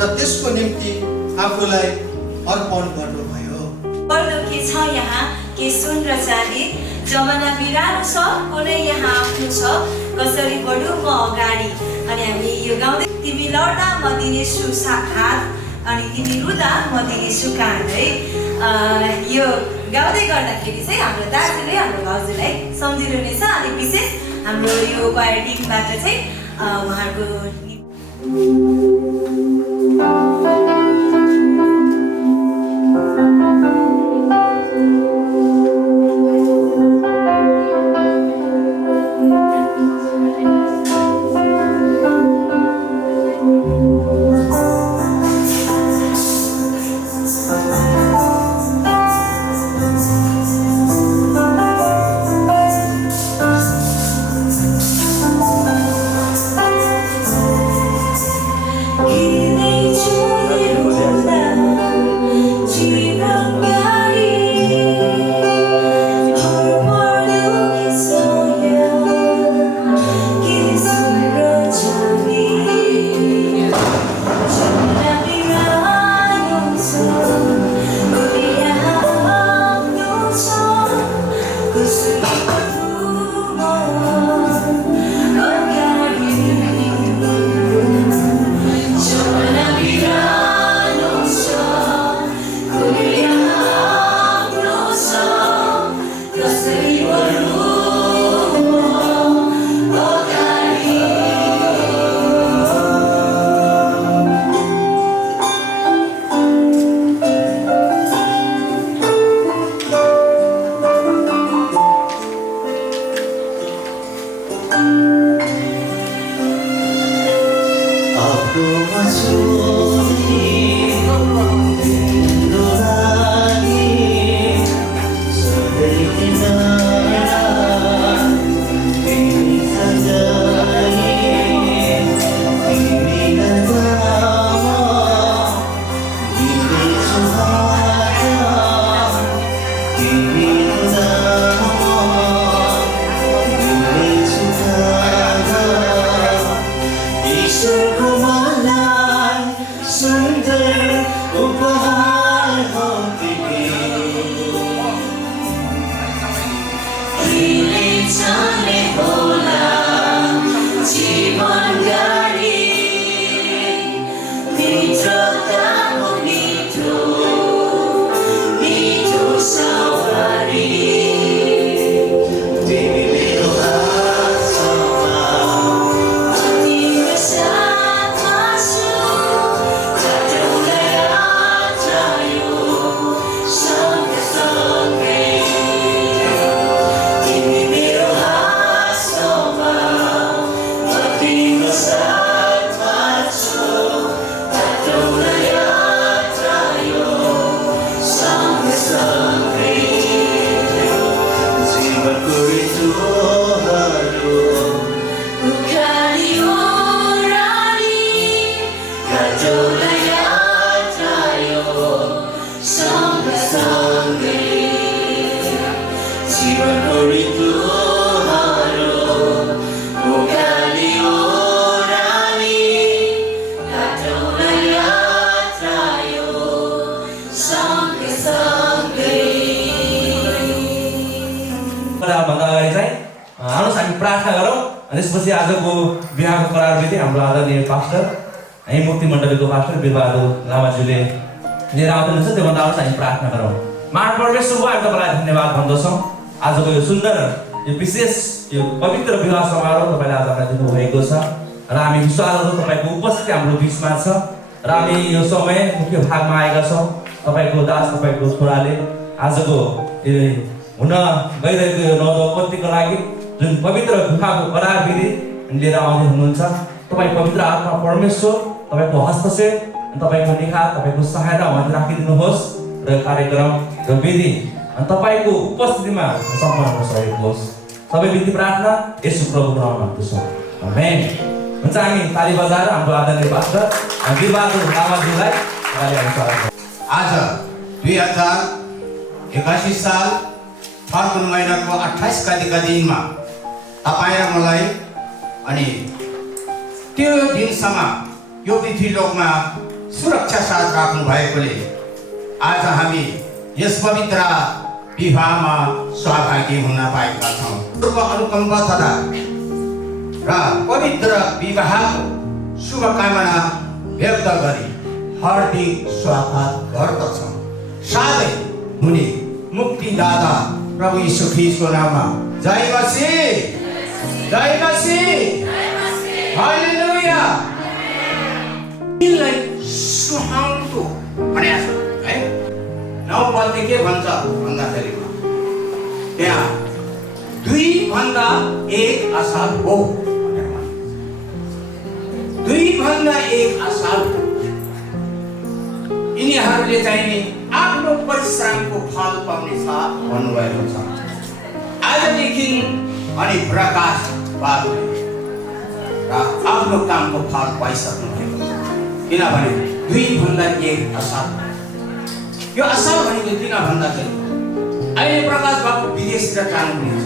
र त्यसको निम्ति आफूलाई अर्पण गर्नुभयो। पर्दो के छ यहाँ के सुन र चाँदी, जमाना बिरानो छ कुनै यहाँ आफ्नो छ, कसरी बढु म अगाडि। अनि हामी यो गाउँदै, तिमी लड्दा म दिनेछु हात, अनि तिमी रुँदा म दिनेछु कान है। यो गाउँदै गर्दाखेरि चाहिँ हाम्रो दाजुले हाम्रो भाउजूलाई सम्झिनुहुनेछ। अनि विशेष हाम्रो यो क्वायर टिमबाट चाहिँ उहाँहरूको Thank you. बाटोलाई यात्रा यो सँगसँगै जीवनको ऋतुहरू उकालियो रानी बाटोलाई यात्रा यो सँगसँगै। भन्दा अगाडि चाहिँ आउनुहोस् हामी प्रार्थना गरौँ अनि त्यसपछि आजको बिहाको करारविधि हाम्रो आदरणीय पास्टर यही मुक्ति मण्डलीको पास्टर वीरबहादुर लामाज्यूले लिएर आउँदैनुहुन्छ। त्योभन्दा आउनुहोस् हामी प्रार्थना गरौँ। महान परमेश्वरको हामी तपाईँलाई धन्यवाद भन्दछौँ आजको यो सुन्दर यो विशेष यो पवित्र विवाह समारोह तपाईँले आज हामीलाई दिनुभएको छ र हामी विश्वास गर्छौँ तपाईँको उपस्थिति हाम्रो बिचमा छ र हामी यो समय मुख्य भागमा आएका छौँ। तपाईँको दास तपाईँको छोराले आजको हुन गइरहेको यो नवदम्पतिको लागि जुन पवित्र विवाहको करार विधि लिएर आउँदै हुनुहुन्छ। तपाईँ पवित्र आत्मा परमेश्वर तपाईँको हस्तक्षेप तपाईँको निखा तपाईँको सहायता उहाँले राखिदिनुहोस् र कार्यक्रम र विधि तपाईँको उपस्थितिमा सम्पन्न हुन सकेको होस्। सबै विधि प्रार्थना यसो प्रभुको नाममा माग्दछौँ, आमेन। हुन्छ, हामी ताली बजाएर हाम्रो आदरणीय पास्टर वीरबहादुर लामाज्यूलाई आज 2081 साल फागुन महिनाको 28 गतिका दिनमा तपाईँ र मलाई अनि त्यो दिनसम्म यो पृथ्वी लोकमा सुरक्षा साथ राख्नु भएकोले आज हामी यस पवित्र विवाहमा सहभागी हुन पाएका छौँ। अनुकम्पा तथा र पवित्र विवाहको शुभकामना व्यक्त गरी हार्दिक स्वागत गर्दछौँ। साथै मुनि मुक्तिदाता प्रभु यीशु ख्रीष्टको नाममा जय मसीह, जय मसीह, हालेलुया। दिललाई सुहाउँदो भनेको छ है। 9 पदले के भन्छ भन्दाखेरि त्यहाँ 2:1 असार हो, 2:1 असार हो। यिनीहरूले चाहिँ नि आफ्नो परिश्रमको फल पाउनेछ भन्नुभएको छ। आजदेखि अनि प्रकाश बाबुले र आफ्नो कामको फल पाइसक्नु भएको छ। किनभने 2:1 असार। यो असार भनेको किन भन्दाखेरि अहिले प्रकाश बाबु विदेशतिर जानुहुनेछ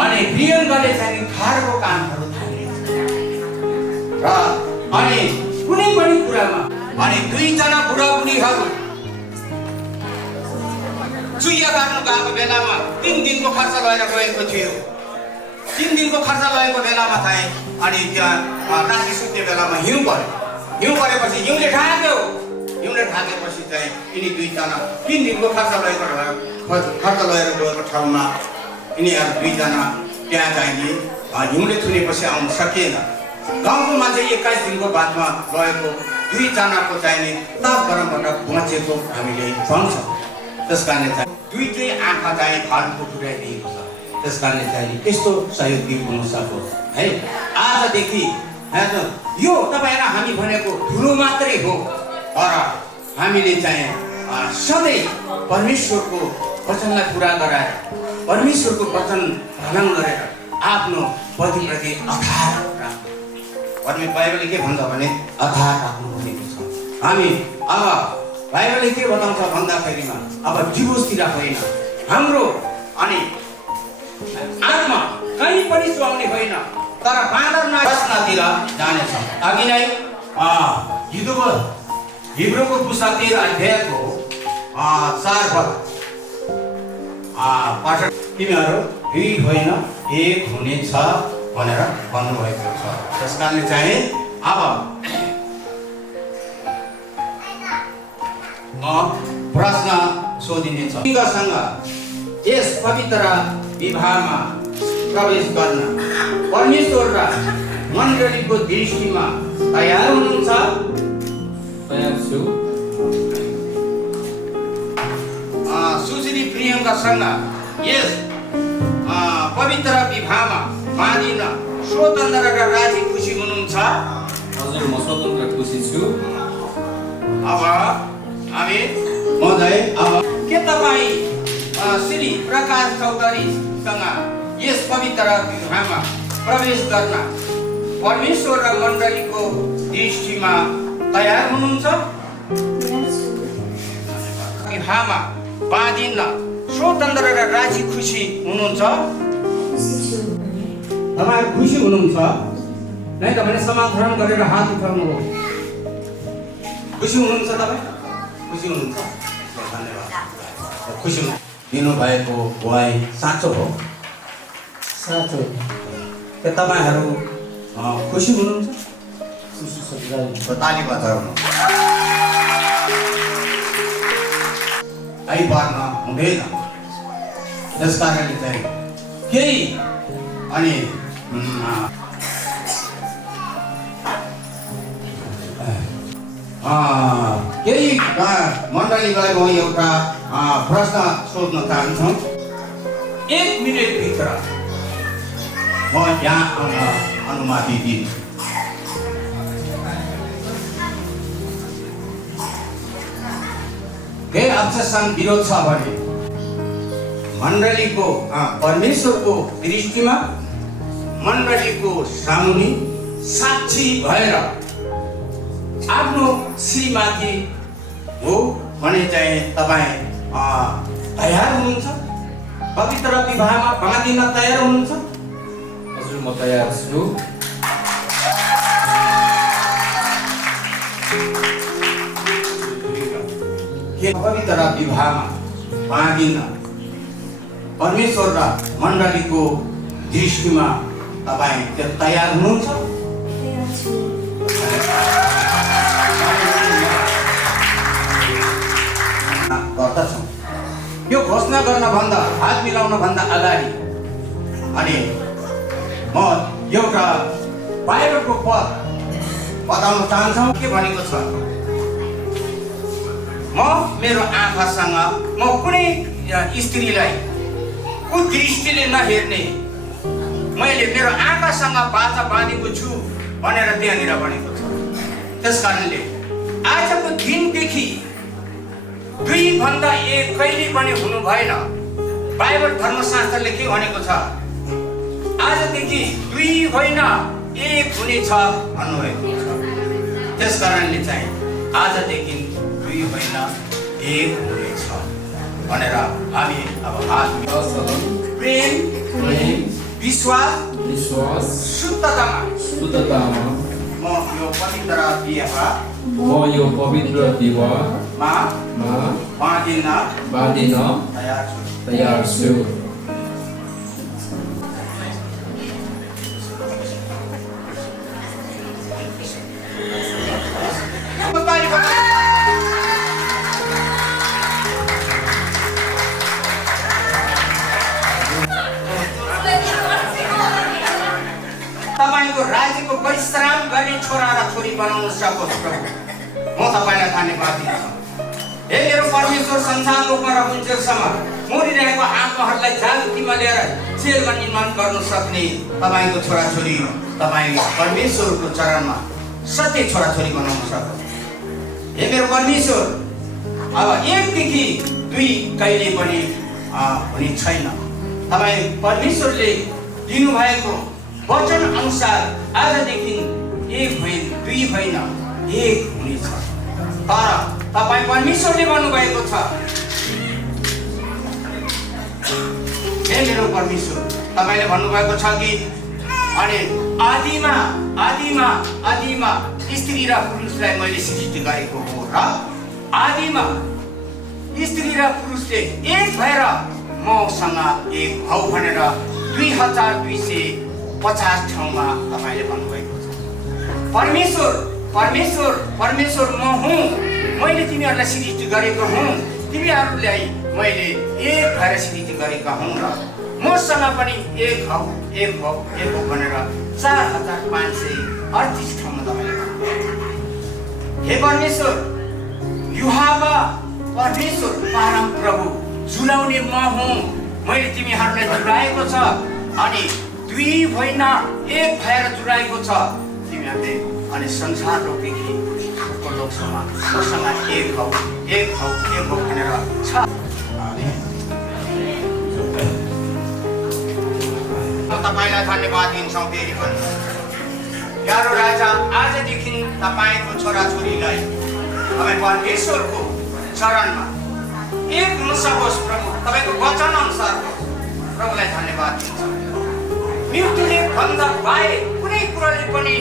अनि प्रियङ्काले चाहिँ घरको कामहरू थाल्नेछ र अनि कुनै पनि कुरामा अनि 2 जना बुढाबुढीहरू चुइया काट्नु गएको बेलामा 3 दिनको खर्च लगेर गएको थियो। 3 दिनको खर्च लगेको बेलामा चाहिँ अनि त्यहाँ राति सुत्ने बेलामा हिउँ पर्यो। हिउँ परेपछि हिउँले ढाकेपछि चाहिँ यिनी 2 जना 3 दिनको खर्च लगेर गएको ठाउँमा यिनीहरू 2 जना त्यहाँ चाहिँ नि हिउँले थुनेपछि आउनु सकिएन। गाउँको मान्छे 21 दिनको बादमा गएको 2 जनाको चाहिँ नि ताप गरमबाट बचेको हामीले पाउँछौँ। त्यस कारणले चाहिँ 2टै आँखा चाहिँ फाल्टो टुटाइदिएको छ। त्यस कारणले चाहिँ त्यस्तो सहयोग हुन सकोस् है। आजदेखि यो तपाईँ र हामी भनेको ठुलो मात्रै हो, तर हामीले चाहिँ सधैँ परमेश्वरको वचनलाई पुरा गराएर परमेश्वरको वचन पालन गरेर आफ्नो पतिप्रति आधार राख्नु। बाइबलले के भन्छ भने आधार राख्नु भनेको छ। हामी अब बाइबलले के बताउँछ भन्दाखेरिमा अब डिभोर्सतिर होइन, हाम्रो अनि आत्मा कहीँ पनि सुहाउने होइन, तर बाँदरमा रचनातिर जानेछौँ। अघि नै हिब्रूको पुस्तक 13 अध्यायको 4 पद पाठक तिमीहरू 2 होइन 1 हुनेछ भनेर भन्नुभएको छ। त्यस कारणले चाहिँ अब प्रश्न सोधिनेछ। सँग यस पवित्र विवाहमा प्रवेश गर्न परमेश्वर र मण्डलीको दृष्टिमा तयार हुनुहुन्छ? तयार छु। सुश्री प्रियङ्कासँग यस पवित्र विवाहमा बाँधिन स्वतन्त्र र राजी खुसी हुनुहुन्छ? हजुर, म स्वतन्त्र खुसी छु। अब हामी महोदय, अब के तपाईँ श्री प्रकाश चौधरीसँग यस पवित्र विवाहमा प्रवेश गर्न परमेश्वर र मण्डलीको दृष्टिमा तयार हुनुहुन्छ? विवाहमा बाँधिन स्वतन्त्र र राजी खुसी हुनुहुन्छ? तपाईहरु खुसी हुनुहुन्छ? नै त भने समाधान गरेर हात उठाउनुहोस्। खुसी हुनुहुन्छ तपाईँ? खुसी हुनुहुन्छ? धन्यवाद। खुसी दिनुभएको गुहाई साँचो हो? साँचो। के तपाईहरु खुसी हुनुहुन्छ? खुसी छ। ताली बजाउनु। आई बार्न हुँदैन। त्यस कारणले चाहिँ केही अनि केही मण्डलीलाई म एउटा प्रश्न सोध्न चाहन्छु। 1 मिनेटभित्र म यहाँ आउन अनुमति दिन्छु। केही अब्जेक्सन विरोध छ भने मण्डलीको परमेश्वरको दृष्टिमा मण्डलीको सामुनी साक्षी भएर आफ्नो श्रीमाथि हो भने चाहिँ तपाईँ तयार हुनुहुन्छ? पवित्र विवाहमा बाँधिन तयार हुनुहुन्छ? हजुर, म तयार छु। पवित्र विवाहमा बाँधिन परमेश्वर र मण्डलीको दृष्टिमा तपाईँ त्यो तयार हुनुहुन्छ? गर्दछौँ। यो घोषणा गर्नभन्दा हात मिलाउनभन्दा अगाडि अनि म एउटा बाइबलको पद बताउन चाहन्छौँ। के भनेको छ? म मेरो आँखासँग म कुनै स्त्रीलाई कुदृष्टिले नहेर्ने, मैले मेरो आँखासँग बाचा बाँधेको छु भनेर त्यहाँनिर भनेको छ। त्यस कारणले आजको दिनदेखि 2 भन्दा 1 कहिले पनि हुनु भएन। बाइबल धर्मशास्त्रले के भनेको छ? आजदेखि 2 होइन 1 हुनेछ भन्नुभएको छ। त्यस कारणले चाहिँ आजदेखि 2 होइन 1 हुनेछ भनेर हामी अब हात प्रेम विश्वास शुद्धतामा म यो पवित्र विवाहमा बाँधिन तयार छु। तपाईको राज्यको परिश्रम गर्ने छोरा र छोरी बनाउन सकोस् प्रभु। म तपाईलाई धन्यवाद दिन्छु। हे मेरो परमेश्वर, संसार लोकमा रहन्जेलसम्म मरिरहेको आत्माहरूलाई जागृतिमा ल्याएर जेलमा निर्माण गर्न सक्ने तपाईको छोराछोरी तपाईँ परमेश्वरको चरणमा सत्य छोराछोरी बनाउन सकोस्। हे मेरो परमेश्वर, अब 1 देखि 2 कहिले पनि हुने छैन। तपाईँ परमेश्वरले दिनुभएको वचन अनुसार आजदेखि 1 होइन 2 होइन 1 हुनेछ। तर तपाईँ परमेश्वरले भन्नुभएको छ, हे मेरो परमेश्वर, तपाईँले भन्नुभएको छ कि अनि आदिमा स्त्री र पुरुषलाई मैले सृष्टि गरेको हो र आदिमा स्त्री र पुरुषले एक भएर मसँग एक हौ भनेर 2250 ठाउँमा तपाईँले भन्नुभएको छ। परमेश्वर म हुँ, मैले तिमीहरूलाई सृष्टि गरेको हुँ, तिमीहरूलाई मैले एक भएर सृष्टि गरेका हुँ र मसँग पनि एक हौ भनेर 4538 ठाउँमा तपाईँले भन्नुभएको। हे परमेश्वर, युहावा परमेश्वर परम प्रभु, झुलाउने म हुँ, मैले तिमीहरूलाई झुलाएको छ अनि 2 होइन 1 भएर जुराएको छ तिमीहरूले। अनि संसार लोकदेखि लोकसम्म मसँग एक हौ भनेर छ। तपाईँलाई धन्यवाद दिन्छौँ फेरि पनि। प्यारो राजा, आजदेखि तपाईँको छोराछोरीलाई तपाईँ परमेश्वरको चरणमा एक हुन सकोस् प्रभु, तपाईँको वचन अनुसार प्रभुलाई धन्यवाद दिन्छ। मृत्युले भन्दा बाहेक कुनै कुराले पनि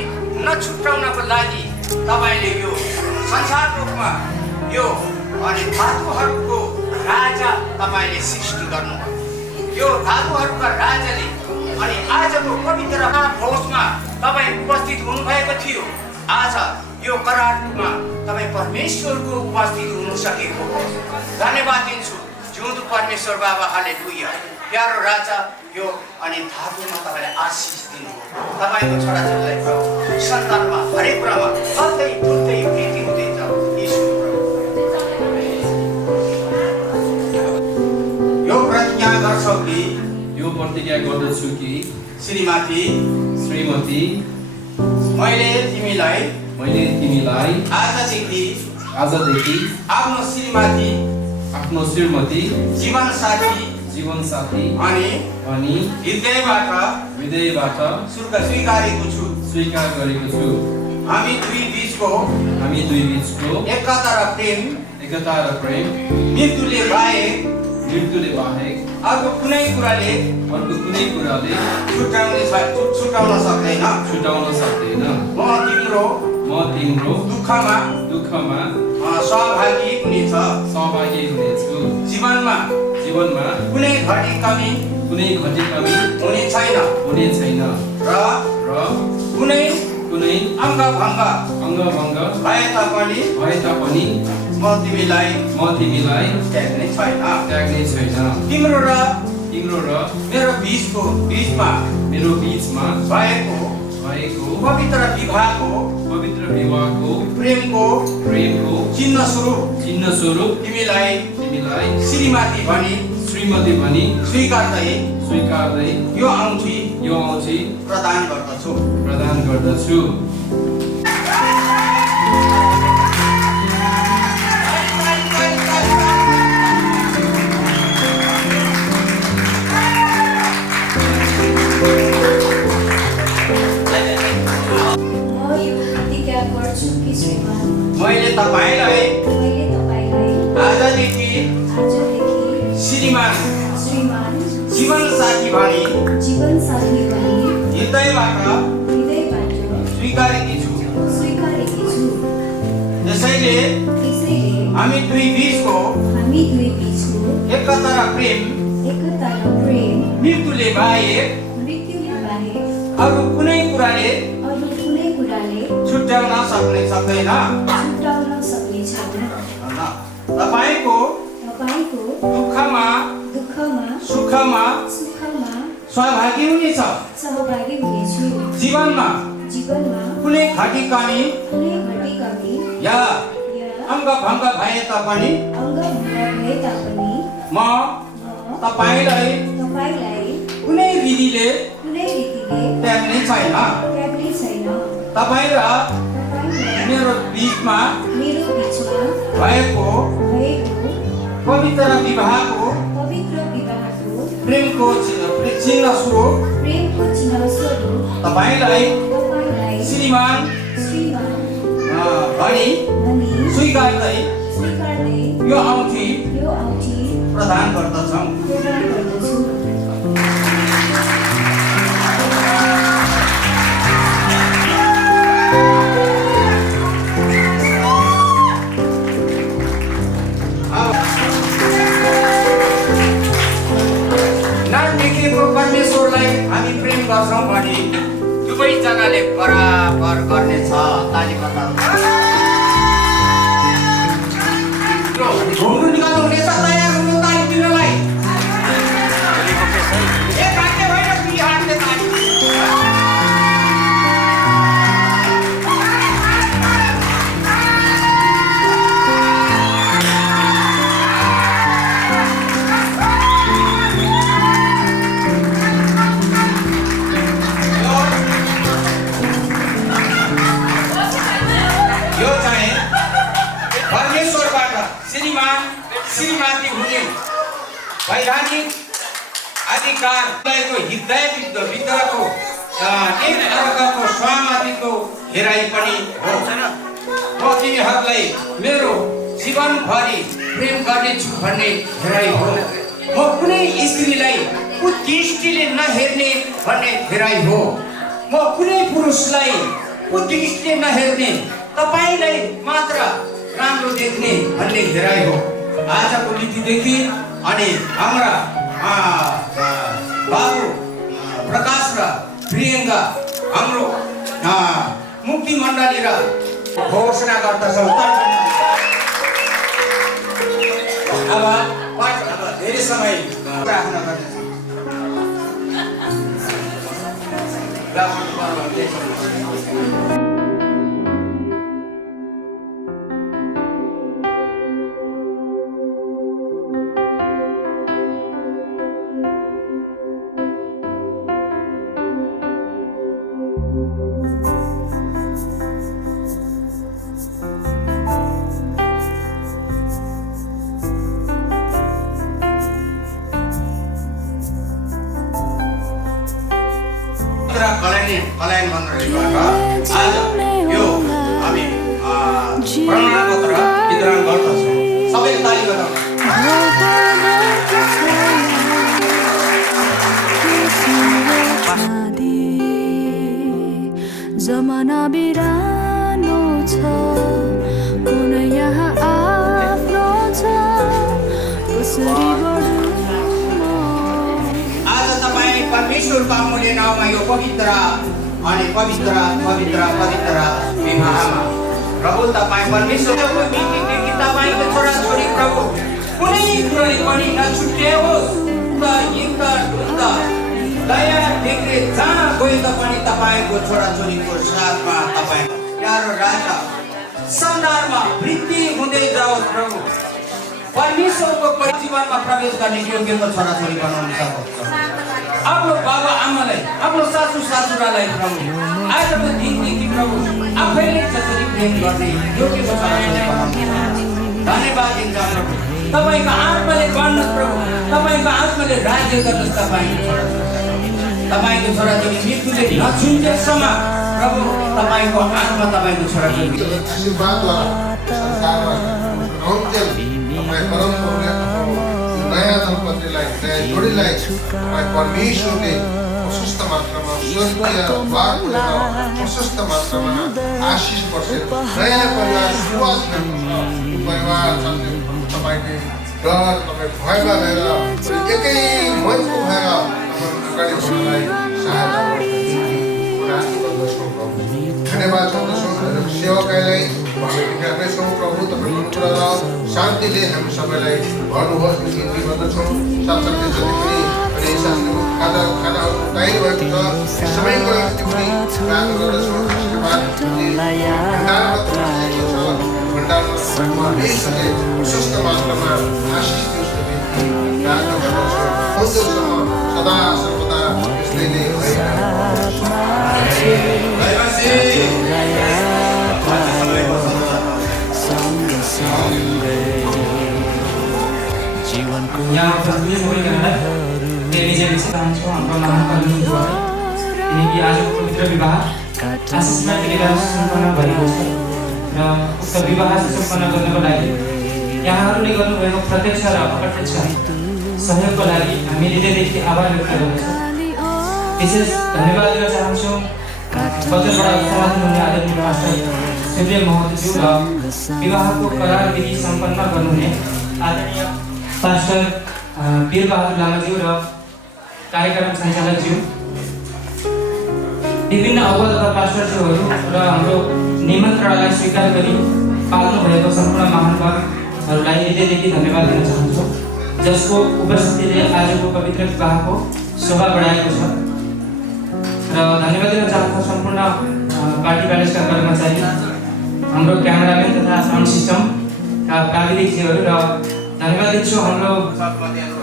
नछुटाउनको लागि तपाईँले यो संसार रूपमा यो अनि धातुहरूको राजा तपाईँले सृष्टि गर्नुभयो। यो धातुहरूका राजाले अनि आजको पवित्र भोजमा तपाईँ उपस्थित हुनुभएको थियो। आज यो करारमा तपाईँ परमेश्वरको उपस्थित हुन सकेको हो। धन्यवाद दिन्छु जिउँदो परमेश्वर बाबा, हालेलुया। प्यारो राजा, यो अनि धातुमा तपाईँले आशिष दिनुभयो। तपाईँको छोराछोरीलाई प्रभु सन्तानमा हरेक कुरामा फल्दै फुल्दै वृद्धि हुँदै जाओ। यो प्रतिज्ञा गर्छौ कि यो प्रतिज्ञा गर्दछु कि श्रीमती मैले तिमीलाई आजदेखि आफ्नो श्रीमती जीवन साथी अनि हृदयबाट स्वीकार गरेको छु। हामी दुई बीचको एकता र प्रेम मृत्युले बाहेक अर्को कुनै कुराले छुटाउन सक्दैन। म तिम्रो दुःखमा सहभागी हुनेछु। जीवनमा कुनै घटी कमी हुने छैन र कुनै अङ्ग भङ्ग भए तापनि म तिमीलाई त्याग्ने छैन। तिम्रो र मेरो बीचमा भएको पवित्र विवाहको प्रेमको चिन्ह स्वरूप तिमीलाई श्रीमती भनी स्वीकार्दै यो औँठी प्रदान गर्दछु। मैले तपाईलाई आजदेखि श्रीमान जीवन साथी भनी हृदयबाट स्वीकारेकी छु। त्यसैले हामी दुई बीचको एकता र प्रेम मृत्युले बाहेक अरू कुनै कुराले छुट्याउन सक्दैन। तपाईको दुःखमा सुखमा सहभागी हुनेछु। जीवनमा कुनै घटी कमी या अङ्ग भङ्ग भए तापनि म तपाईलाई कुनै विधिले त्याग्ने छैन। तपाईँ र मेरो बीचमा भएको पवित्र विवाहको प्रेमको चिन्ह स्वरूप तपाईलाई श्रीमान भनी स्वीकार्दै यो औँठी प्रदान गर्दछौँ। परमेश्वरलाई हामी प्रेम गर्छौँ भने दुवैजनाले बराबर गर्नेछ। ताली बजाउनु निकाल्नु हुनेछ। तयार हुनु ताली दिनलाई एक हातले होइन दुई हातले ताली। श्रीमती हुने वैधानिक अधिकार हृदयभित्रको एक अर्काको सहमतिको हेराइ पनि हो। म तिमीहरूलाई मेरो जीवनभरि प्रेम गर्नेछु भन्ने हेराइ हो। म कुनै स्त्रीलाई कुदृष्टिले नहेर्ने भन्ने हेराइ हो। म कुनै पुरुषलाई कुदृष्टिले नहेर्ने, तपाईँलाई मात्र राम्रो देख्ने भन्ने हेराइ हो। आजको नीतिदेखि अनि हाम्रा बाबु प्रकाश र प्रियङ्का हाम्रो मुक्ति मण्डली र घोषणा गर्दछौँ। अब धेरै समय राख्न गर्नेछ। कल्याण मन्दिरबाट आज यो हामी प्रमाणपत्र वितरण गर्दछौँ। सबैले ताली बजाउनु। जमाना बिरानो छ, कुनै यहाँ आफ्नो छ, कसरी आज तपाईँ परमेश्वरको अमूल्य नाउँमा यो पवित्र अनि पवित्र विवाहमा प्रभु तपाईँ परमेश्वरको नीतिदेखि तपाईँको छोराछोरी प्रभु कुनै कुराले पनि नछुट्याओस्। युक्त दया देख्ने जहाँ गए पनि तपाईँको छोराछोरीको साथमा तपाईँ प्यारो राजा संसारमा वृद्धि हुँदै जाओस्। प्रभु परमेश्वरको जीवनमा प्रवेश गर्ने योग्यको छोराछोरी बनाउन सक्छ। आफ्नो बाबा आमालाई, आफ्नो सासू ससुरालाई प्रभु आजको दिनदेखि प्रभु आफैले जसरी प्रेम गर्ने योग्यको छोराछोरी बनाउनु धन्यवाद दिन्छ। प्रभु तपाईँको आत्माले गर्नुहोस्। प्रभु तपाईँको आत्माले राज्य गर्नुहोस्। तपाईँको छोराछोरी मृत्युले नछुन्जेसम्म प्रभु तपाईँको आत्मा तपाईँको छोराछोरी नयाँ दम्पतिलाई, नयाँ जोडीलाई परमेश्वरले प्रशस्त मात्रामा स्वर्गीय द्वारबाट प्रशस्त मात्रामा आशिष बसेर नयाँ परिवार सुरुवात गर्नु परिवार तपाईँले डर तपाईँ भयमा रहेर एकै मनको भएर अगाडि बढ्नलाई सहायता गर्दछौँ। धन्यवाद गर्दछौँ सेवकाईलाई राख्नेछौँ। प्रभु तपाईँको अनुग्रह र शान्तिले हामी सबैलाई भन्नुहोस् बिन्ती गर्दछौँ। साथसाथै जति पनि अनि साथीको खानाहरू तयारी भएको छ सबैको लागि पनि प्रार्थना गर्दछौँ। भण्डारमा प्रशस्त मात्रामा आशिष दियोस् भन्ने प्रार्थना गर्दछौँ। अन्त्यसम्म सदा सर्वदा यसले नै यहाँ चाहन्छौँ हाम्रो महान किनकि आजको पवित्र विवाह आशिषमा टेकेर सम्पन्न भएको छ र उक्त विवाह सम्पन्न गर्नको लागि यहाँहरूले गर्नुभएको प्रत्यक्ष र अप्रत्यक्ष सहयोगको लागि हामी हृदयदेखि आभार व्यक्त गर्दछौँ। विशेष धन्यवाद दिन चाहन्छौँ बजारबाट समाधान हुने आदरणीय पास्टर सूर्य महतज्यू र विवाहको करार विधि सम्पन्न गर्नुहुने आदरणीय पास्टर वीरबहादुर लामाज्यू र कार्यक्रम सञ्चालकज्यू, विभिन्न अगुवा पास्टरज्यूहरू र हाम्रो निमन्त्रणालाई स्वीकार गरी पाल्नु भएको सम्पूर्ण महानुभावहरूलाई हृदयदेखि धन्यवाद दिन चाहन्छु, जसको उपस्थितिले आजको पवित्र विवाहको शोभा बढाएको छ। र धन्यवाद दिन चाहन्छु सम्पूर्ण पार्टी प्यालेसका कर्मचारी, हाम्रो क्यामेराम्यान तथा साउन्ड सिस्टमका प्राविधिकज्यूहरू र धन्यवाद दिन्छु हाम्रो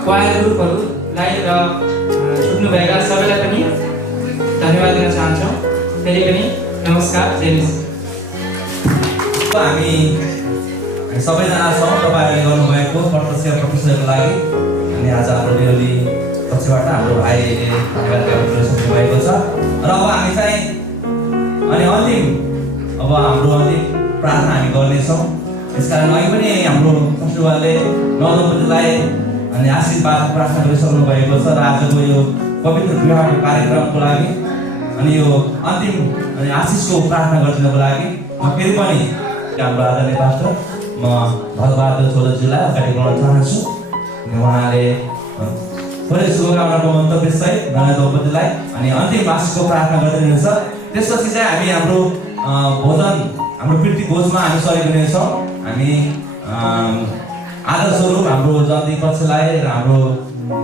क्वायर ग्रुपहरूलाई र छुट्नुभएका सबैलाई पनि धन्यवाद दिन चाहन्छौँ। फेरि पनि नमस्कार, जय मसिह। हामी सबैजना छौँ तपाईँहरूले गर्नुभएको प्रत्यक्ष प्रशंसाको लागि। अनि आज हाम्रो बेहुली पक्षबाट हाम्रो भाइले धन्यवाद ज्ञापन गर्न सक्नुभएको छ। र अब हामी चाहिँ अनि अन्तिम अब हाम्रो अन्तिम प्रार्थना हामी गर्नेछौँ। यसकारण अहिले पनि हाम्रो ससुराले नवदम्पतिलाई अनि आशीर्वाद प्रार्थना गरिसक्नु भएको छ र आजको यो पवित्र विवाहको कार्यक्रमको लागि अनि यो अन्तिम अनि आशिषको प्रार्थना गरिदिनको लागि म फेरि पनि हाम्रो आदरणीय पास्टर म भगबहादुर चौधरीजीलाई अगाडि बढाउन चाहन्छु। उहाँले थोरै शुभकामनाको मन्तव्य सहित नयाँ दम्पतिलाई अनि अन्तिम आशिषको प्रार्थना गरिदिनुहुन्छ। त्यसपछि चाहिँ हामी हाम्रो भोजन हाम्रो प्रीति भोजमा हामी सहयोग हुनेछौँ। हामी आदर स्वरूप हाम्रो जन्ती पक्षलाई र हाम्रो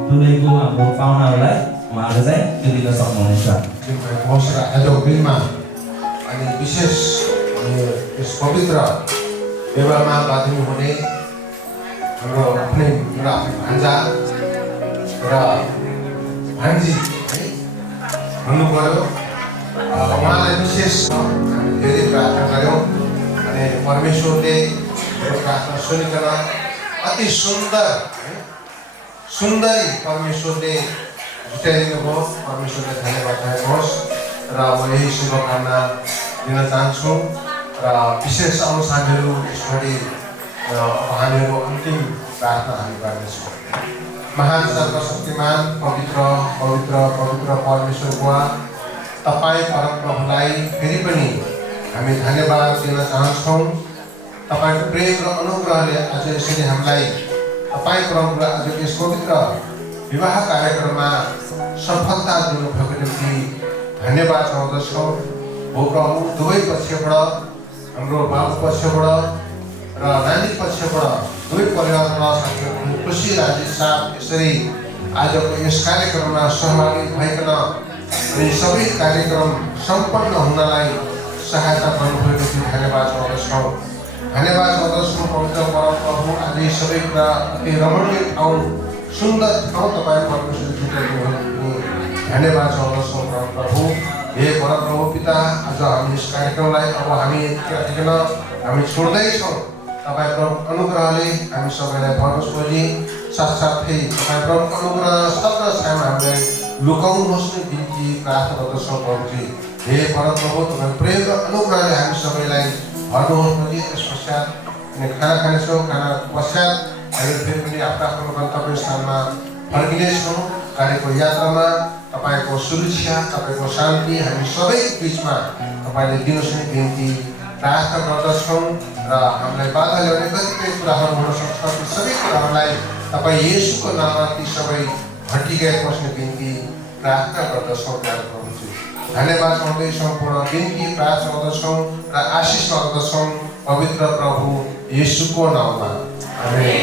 दुलैको हाम्रो पाहुनाहरूलाई उहाँहरूले चाहिँ त्यो दिन सक्नुहुनेछ। आजको दिनमा अनि विशेष यस पवित्र विवाहमा बाँधिनु हुने हाम्रो आफ्नै भान्जा र भान्जी है हुनु पर्यो। उहाँलाई विशेष हामी धेरै प्रार्थना गऱ्यौँ अनि परमेश्वरले प्रार्थना सुनिकन अति सुन्दरी परमेश्वरले जुटाइदिनु भयो। परमेश्वरले धन्यवाद दिनुहोस् र म यही शुभकामना दिन चाहन्छु र विशेष अनुसारहरू यसरी हामीहरू अन्तिम प्रार्थना हामी गर्नेछौँ। महान सर्वशक्तिमान पवित्र पवित्र पवित्र परमेश्वर बुवा, तपाईँ परमप्रभुलाई फेरि पनि हामी धन्यवाद दिन चाहन्छौँ। तपाईँको प्रेम र अनुग्रहले आज यसरी हामीलाई तपाईँ परमप्रभु आज यस पवित्र विवाह कार्यक्रममा सफलता दिनुभएको निम्ति धन्यवाद चाहँदछौँ। हो प्रभु, दुवै पक्षबाट हाम्रो बाबु पक्षबाट र नानी पक्षबाट दुवै परिवारबाट साथीहरू खुसी राजेश साहब यसरी आजको यस कार्यक्रममा सहभागी भइकन अनि सबै कार्यक्रम सम्पन्न हुनलाई सहायता गर्नुभएको निम्ति धन्यवाद चाहँदछौँ। धन्यवाद चाहँदछौँ पवित्र परमप्रभु, आज यी सबै कुरा अति रमणीय ठाउँ सुन्दर ठाउँ तपाईँ परमेश्वरले जुटाइदिनु भयो। धन्यवाद चाहँदछौँ परमप्रभु। हे परमप्रभु पिता, आज हामी यस कार्यक्रमलाई अब हामी यतिखेर हामी छोड्दैछौँ। तपाईँको अनुग्रहले हामी सबैलाई भरोस गरी साथसाथै तपाईँको अनुग्रह सत्र छायामा हामीलाई लुकाउनुहोस् नै बिन्ती प्रार्थना गर्दछौँ प्रभुजी। हे परमप्रभु, तपाईँ प्रेम र अनुग्रहले हामी सबैलाई भर्नुहोस् पनि। त्यस पश्चात अनि खाना खानेछौँ। खाना पश्चात हामी फेरि पनि आफ्नो आफ्नो गन्तव्य स्थानमा फर्किनेछौँ। कार्यको यात्रामा तपाईँको सुरक्षा, तपाईँको शान्ति हामी सबै बिचमा तपाईँले दिनुहोस् नै बिन्ती प्रार्थना गर्दछौँ र हामीलाई बाधा ल्याउने कतिपय कुराहरू हुन सक्छ, ती सबै कुराहरूलाई तपाईँ येशूको नाममा ती सबै हटिगए बस्ने बिन्ती प्रार्थना गर्दछौँ। प्रभुजी धन्यवाद चाहँदैछौँ, पूर्ण बिन्ती प्रार्थना गर्दछौँ र आशिष माग्दछौँ पवित्र प्रभु येशूको नाममा। आमेन।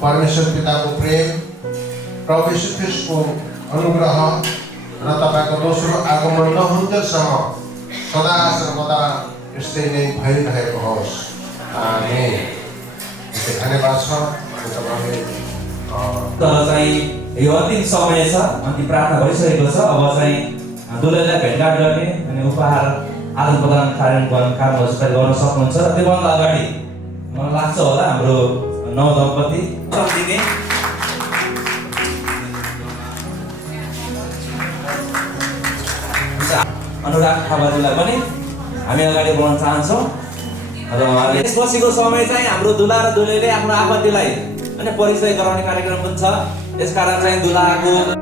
परमेश्वर पिताको प्रेम, प्रभु येशू ख्रीष्टको अनुग्रह र तपाईँको दोस्रो आगमन नहुन्जेलसम्म सदा सर्वदा यस्तै नै भइरहेको होस्। आमेन। धन्यवाद छ। तर चाहिँ यो अन्तिम समय छ, अन्तिम प्रार्थना भइसकेको छ। अब चाहिँ दुलैलाई भेटघाट गर्ने अनि उपहार आदान प्रदान कामहरू गर्न सक्नुहुन्छ। र त्योभन्दा अगाडि मलाई लाग्छ होला हाम्रो नवदम्पति दिने अनुराग थापाजीलाई पनि हामी अगाडि बढ्न चाहन्छौँ। र उहाँले यसपछिको समय चाहिँ हाम्रो दुला र दुलैले आफ्नो आफन्तीलाई अनि परिचय गराउने कार्यक्रम पनि छ। यसकारण चाहिँ दुलाको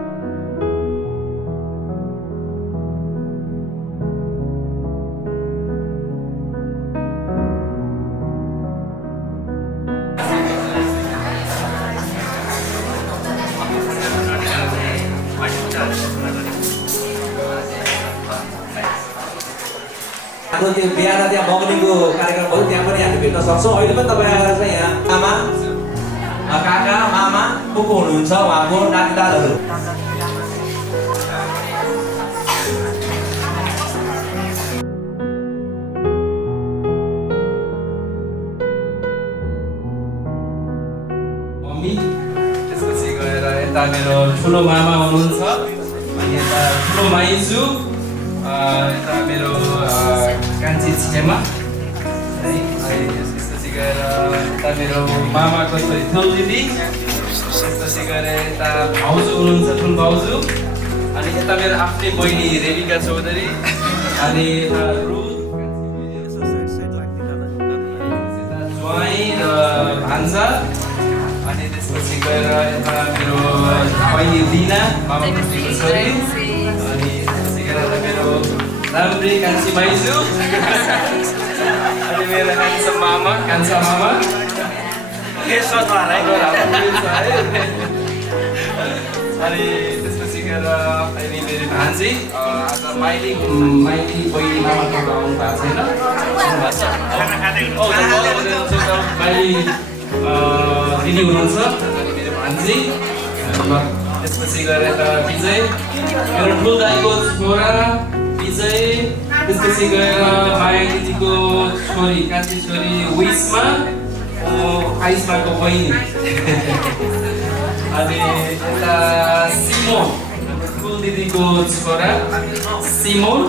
हाम्रो त्यो बिहा र त्यहाँ मगनीको कार्यक्रम भयो, त्यहाँ पनि हामी भेट्न सक्छौँ। अहिले पनि तपाईँ आएर चाहिँ यहाँ आमा, काका, मामा को हुनुहुन्छ, उहाँको नातेदारहरू मम्मी, त्यसपछि गएर यता मेरो ठुलो मामा हुनुहुन्छ, अनि यता ठुलो माइजू, यता मेरो कान्छी छेमा है, त्यसपछि गएर यता मेरो मामाको छोरी थेउ दिदी, त्यसपछि गएर यता भाउजू हुनुहुन्छ, ठुलो भाउजू, अनि यता मेरो आफ्नै बहिनी रेबिका चौधरी अनि यता रुथ ज्वाइँ र भान्जा अनि त्यसपछि गएर यता मेरो बहिनी लिना मामापट्टिको छोरी अनि त्यसपछि गएर यता मेरो राम्री कान्छी माइजू अनि मेरो कान्छा मामा अनि त्यसपछि गएर अहिले मेरो भान्जी आज माइली बहिनी मामाको आउनु भएको छैन माइली दिदी हुनुहुन्छ अनि मेरो भान्जी त्यसपछि गएर यता विजय मेरो ठुलो दाइको छोरा विजय त्यसपछि गएर माया दिदीको छोरी कान्छी छोरी विस्मा आइस्माको बहिनी अनि यता सिमोन ठुलो दिदीको छोरा सिमोन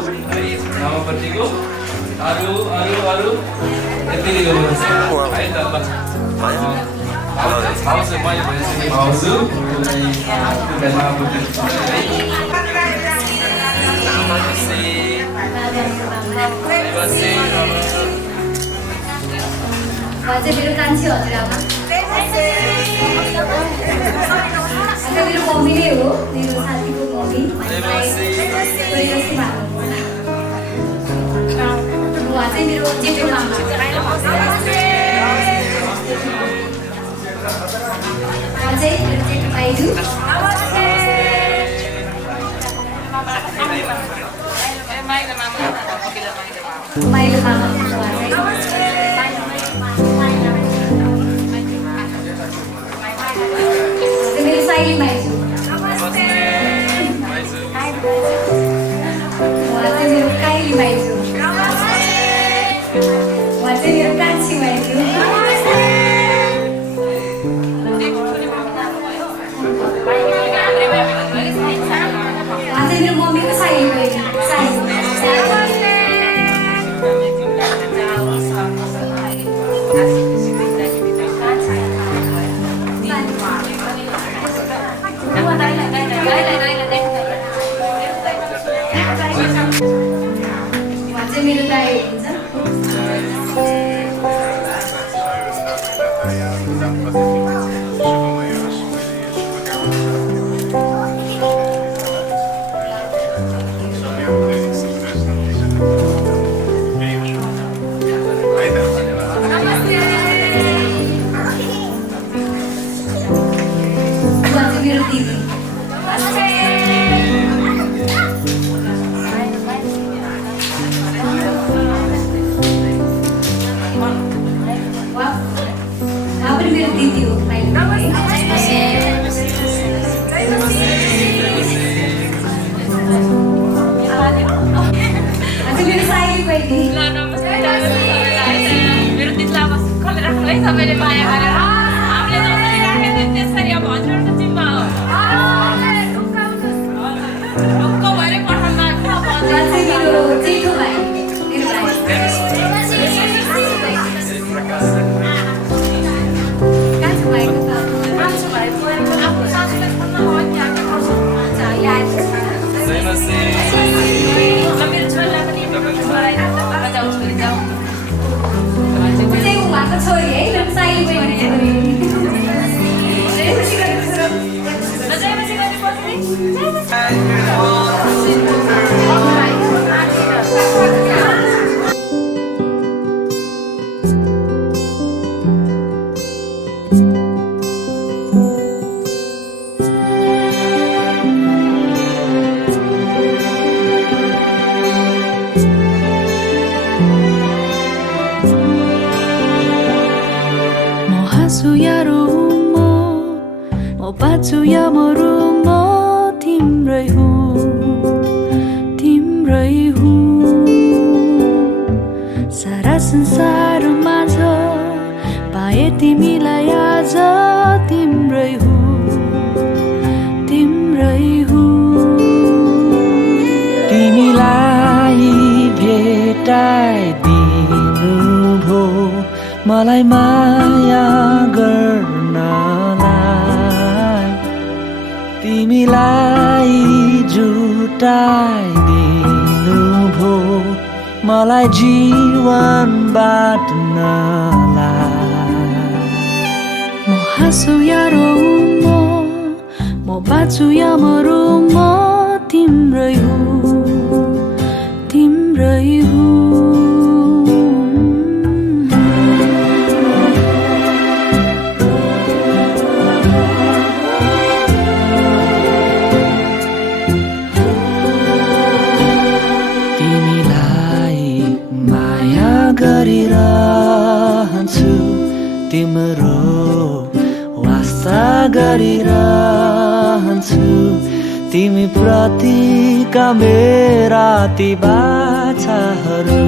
मामापट्टिको अरू यति नै गर्नुहुन्छ है त भाउजू मैले भनिसकेँ भाउजू मेरो कान्छी हजुरआमा मेरो मम्मी नै हो मेरो साथीको मम्मी उहाँ चाहिँ मेरो जेठो मामा चाहिँ मेरो जेठो भाइजू माइलो मामा मेरो साइली माइजू उहाँ चाहिँ मेरो काइली माइजू उहाँ चाहिँ मेरो कान्छी माइजू उहाँ चाहिँ मेरो मम्मीको साइली माइजू मेरो दाइ हुन्छ मेरो दिदी मेरो दिदी हो मेरो साइली बहिनी मेरो दिदीलाई अब सुखले राख्नु है सबैले माया गरेर हामीले जसरी राखेको त्यसरी अब हजुरहरूको जिम्मा हो ढुक्क भएर पठाउनु मेरो जेठो भाइ उहाँको छोरी है साइली बहिनी बाँच्छु या मरु म तिम्रै हुँ सारा संसारमा छ पाए तिमीलाई आज तिम्रै हुँ तिमीलाई भेटाइदिनु भो मलाई माया गर्नलाई तिमीलाई मेटाइदिनुभो मलाई जीवन बाँड्नलाई म हाँसु या रोऊ म बाँचु या मरौ म तिम्रै हुँ तिम्रै हुँ गरिरहन्छु तिम्रो वास्ता गरिरहन्छु तिमी प्रतिका मेरा ती बाछाहरू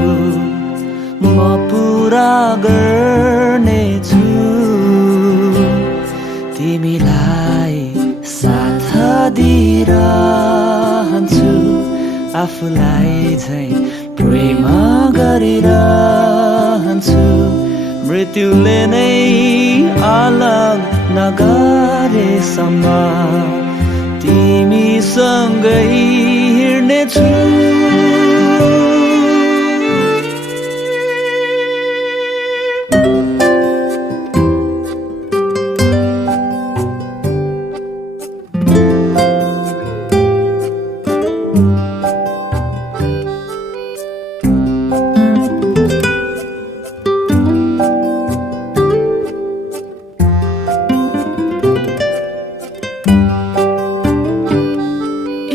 म पुरा गर्नेछु तिमीलाई साथ दिइरहन्छु आफूलाई झै प्रेम गरिरहन्छु मृत्युले नै अलग नगरेसम्म तिमीसँगै हिँड्नेछु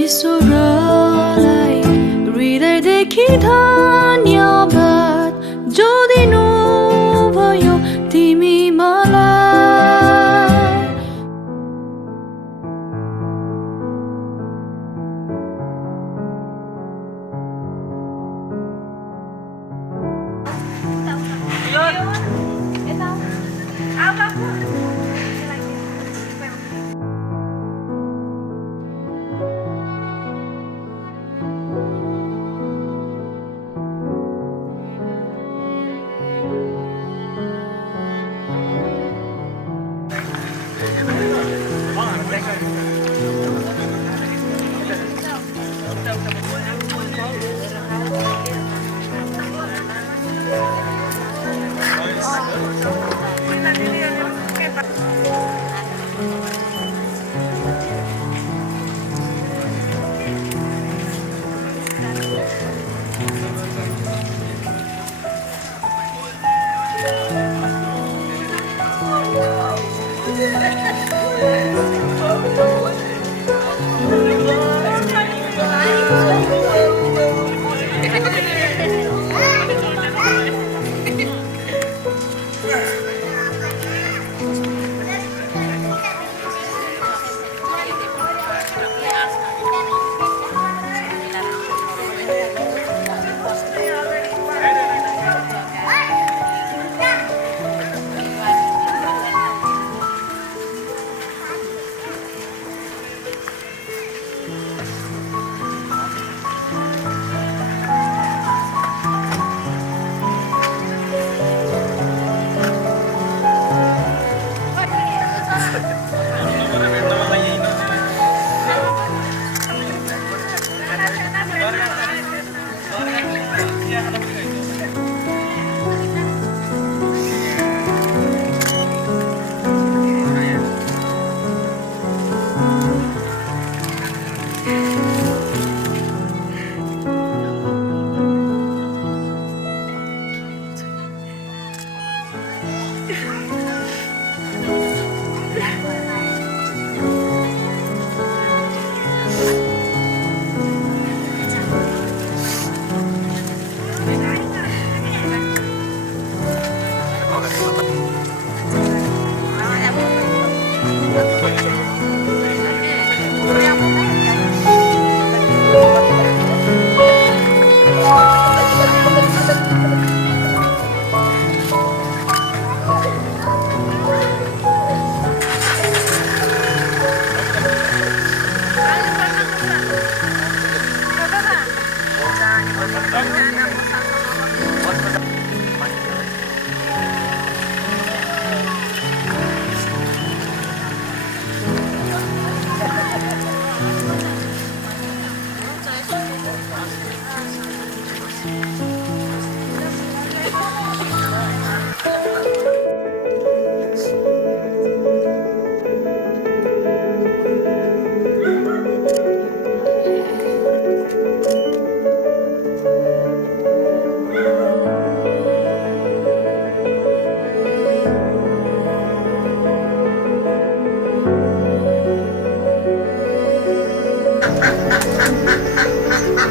ईश्वरलाई हृदयदेखि धन्यवाद जो दिनु भयो तिमी मलाई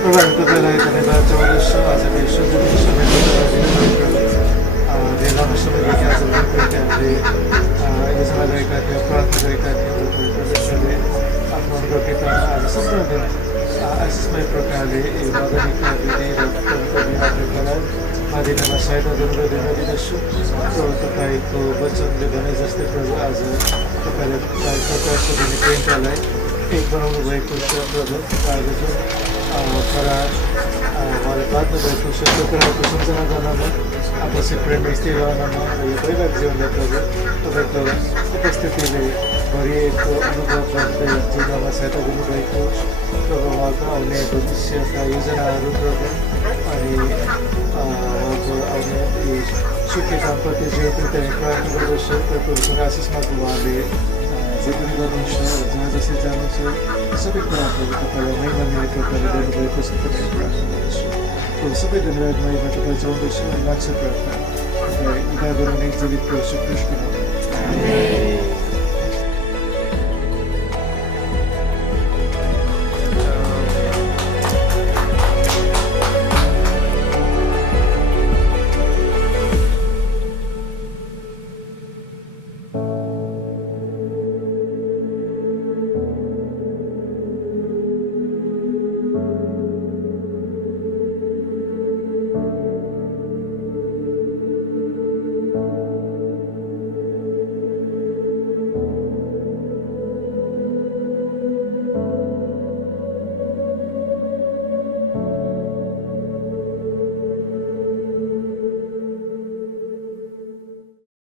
प्रभु हामी तपाईँलाई धन्यवाद चढाउँदछौँ आज यो सुन्दर समयको धेरै लामो समयदेखि आज हामीले योजना गरेका थियौँ प्रार्थना गरेका थियौँ परमेश्वरले आफ्नो अनुग्रहमा आज सम्पूर्ण दिन आशिषमय प्रकारले यो मदनीका विधि र प्रभुको विवाहलाई मादिनामा सहायता दिँदछु प्रभु तपाईँको वचनले भने जस्तै प्रभु आज तपाईँले प्रकाश दिने प्रेमकालाई एक बनाउनु भएको छ प्रभु आज जुन करार उहाँले बाँध्नु भएको छ त्यो कुराको सम्झना गर्नमा आपसी प्रेम स्थिर रहनमा र यो वैवाहिक जीवनले प्रभु तपाईँको उपस्थितिले भरिएको अनुभव गर्दै जीवनमा सहायता दिनुभएको प्रभु उहाँको आउने भविष्यका योजनाहरू प्रभु अनि उहाँको आउने यो सुखी दाम्पत्य जीवनको त्यहाँ प्रार्थना गर्दछु प्रभुसँग आशिषमा उहाँले जे पनि गर्नुहुन्छ र जहाँ जसरी जानुहुन्छ सबै कुरा प्रभु तपाईँलाई महिमा मिल्ने प्रकारले गर्नुभएको छ तपाईँ प्रार्थना गर्दछु प्रभु सबै धन्यवाद महिमा तपाईँ चाहँदैछु अनि लाग्छ प्रार्थना तपाईँ उद्धार गराउने जीवित प्रभु श्री कृष्ण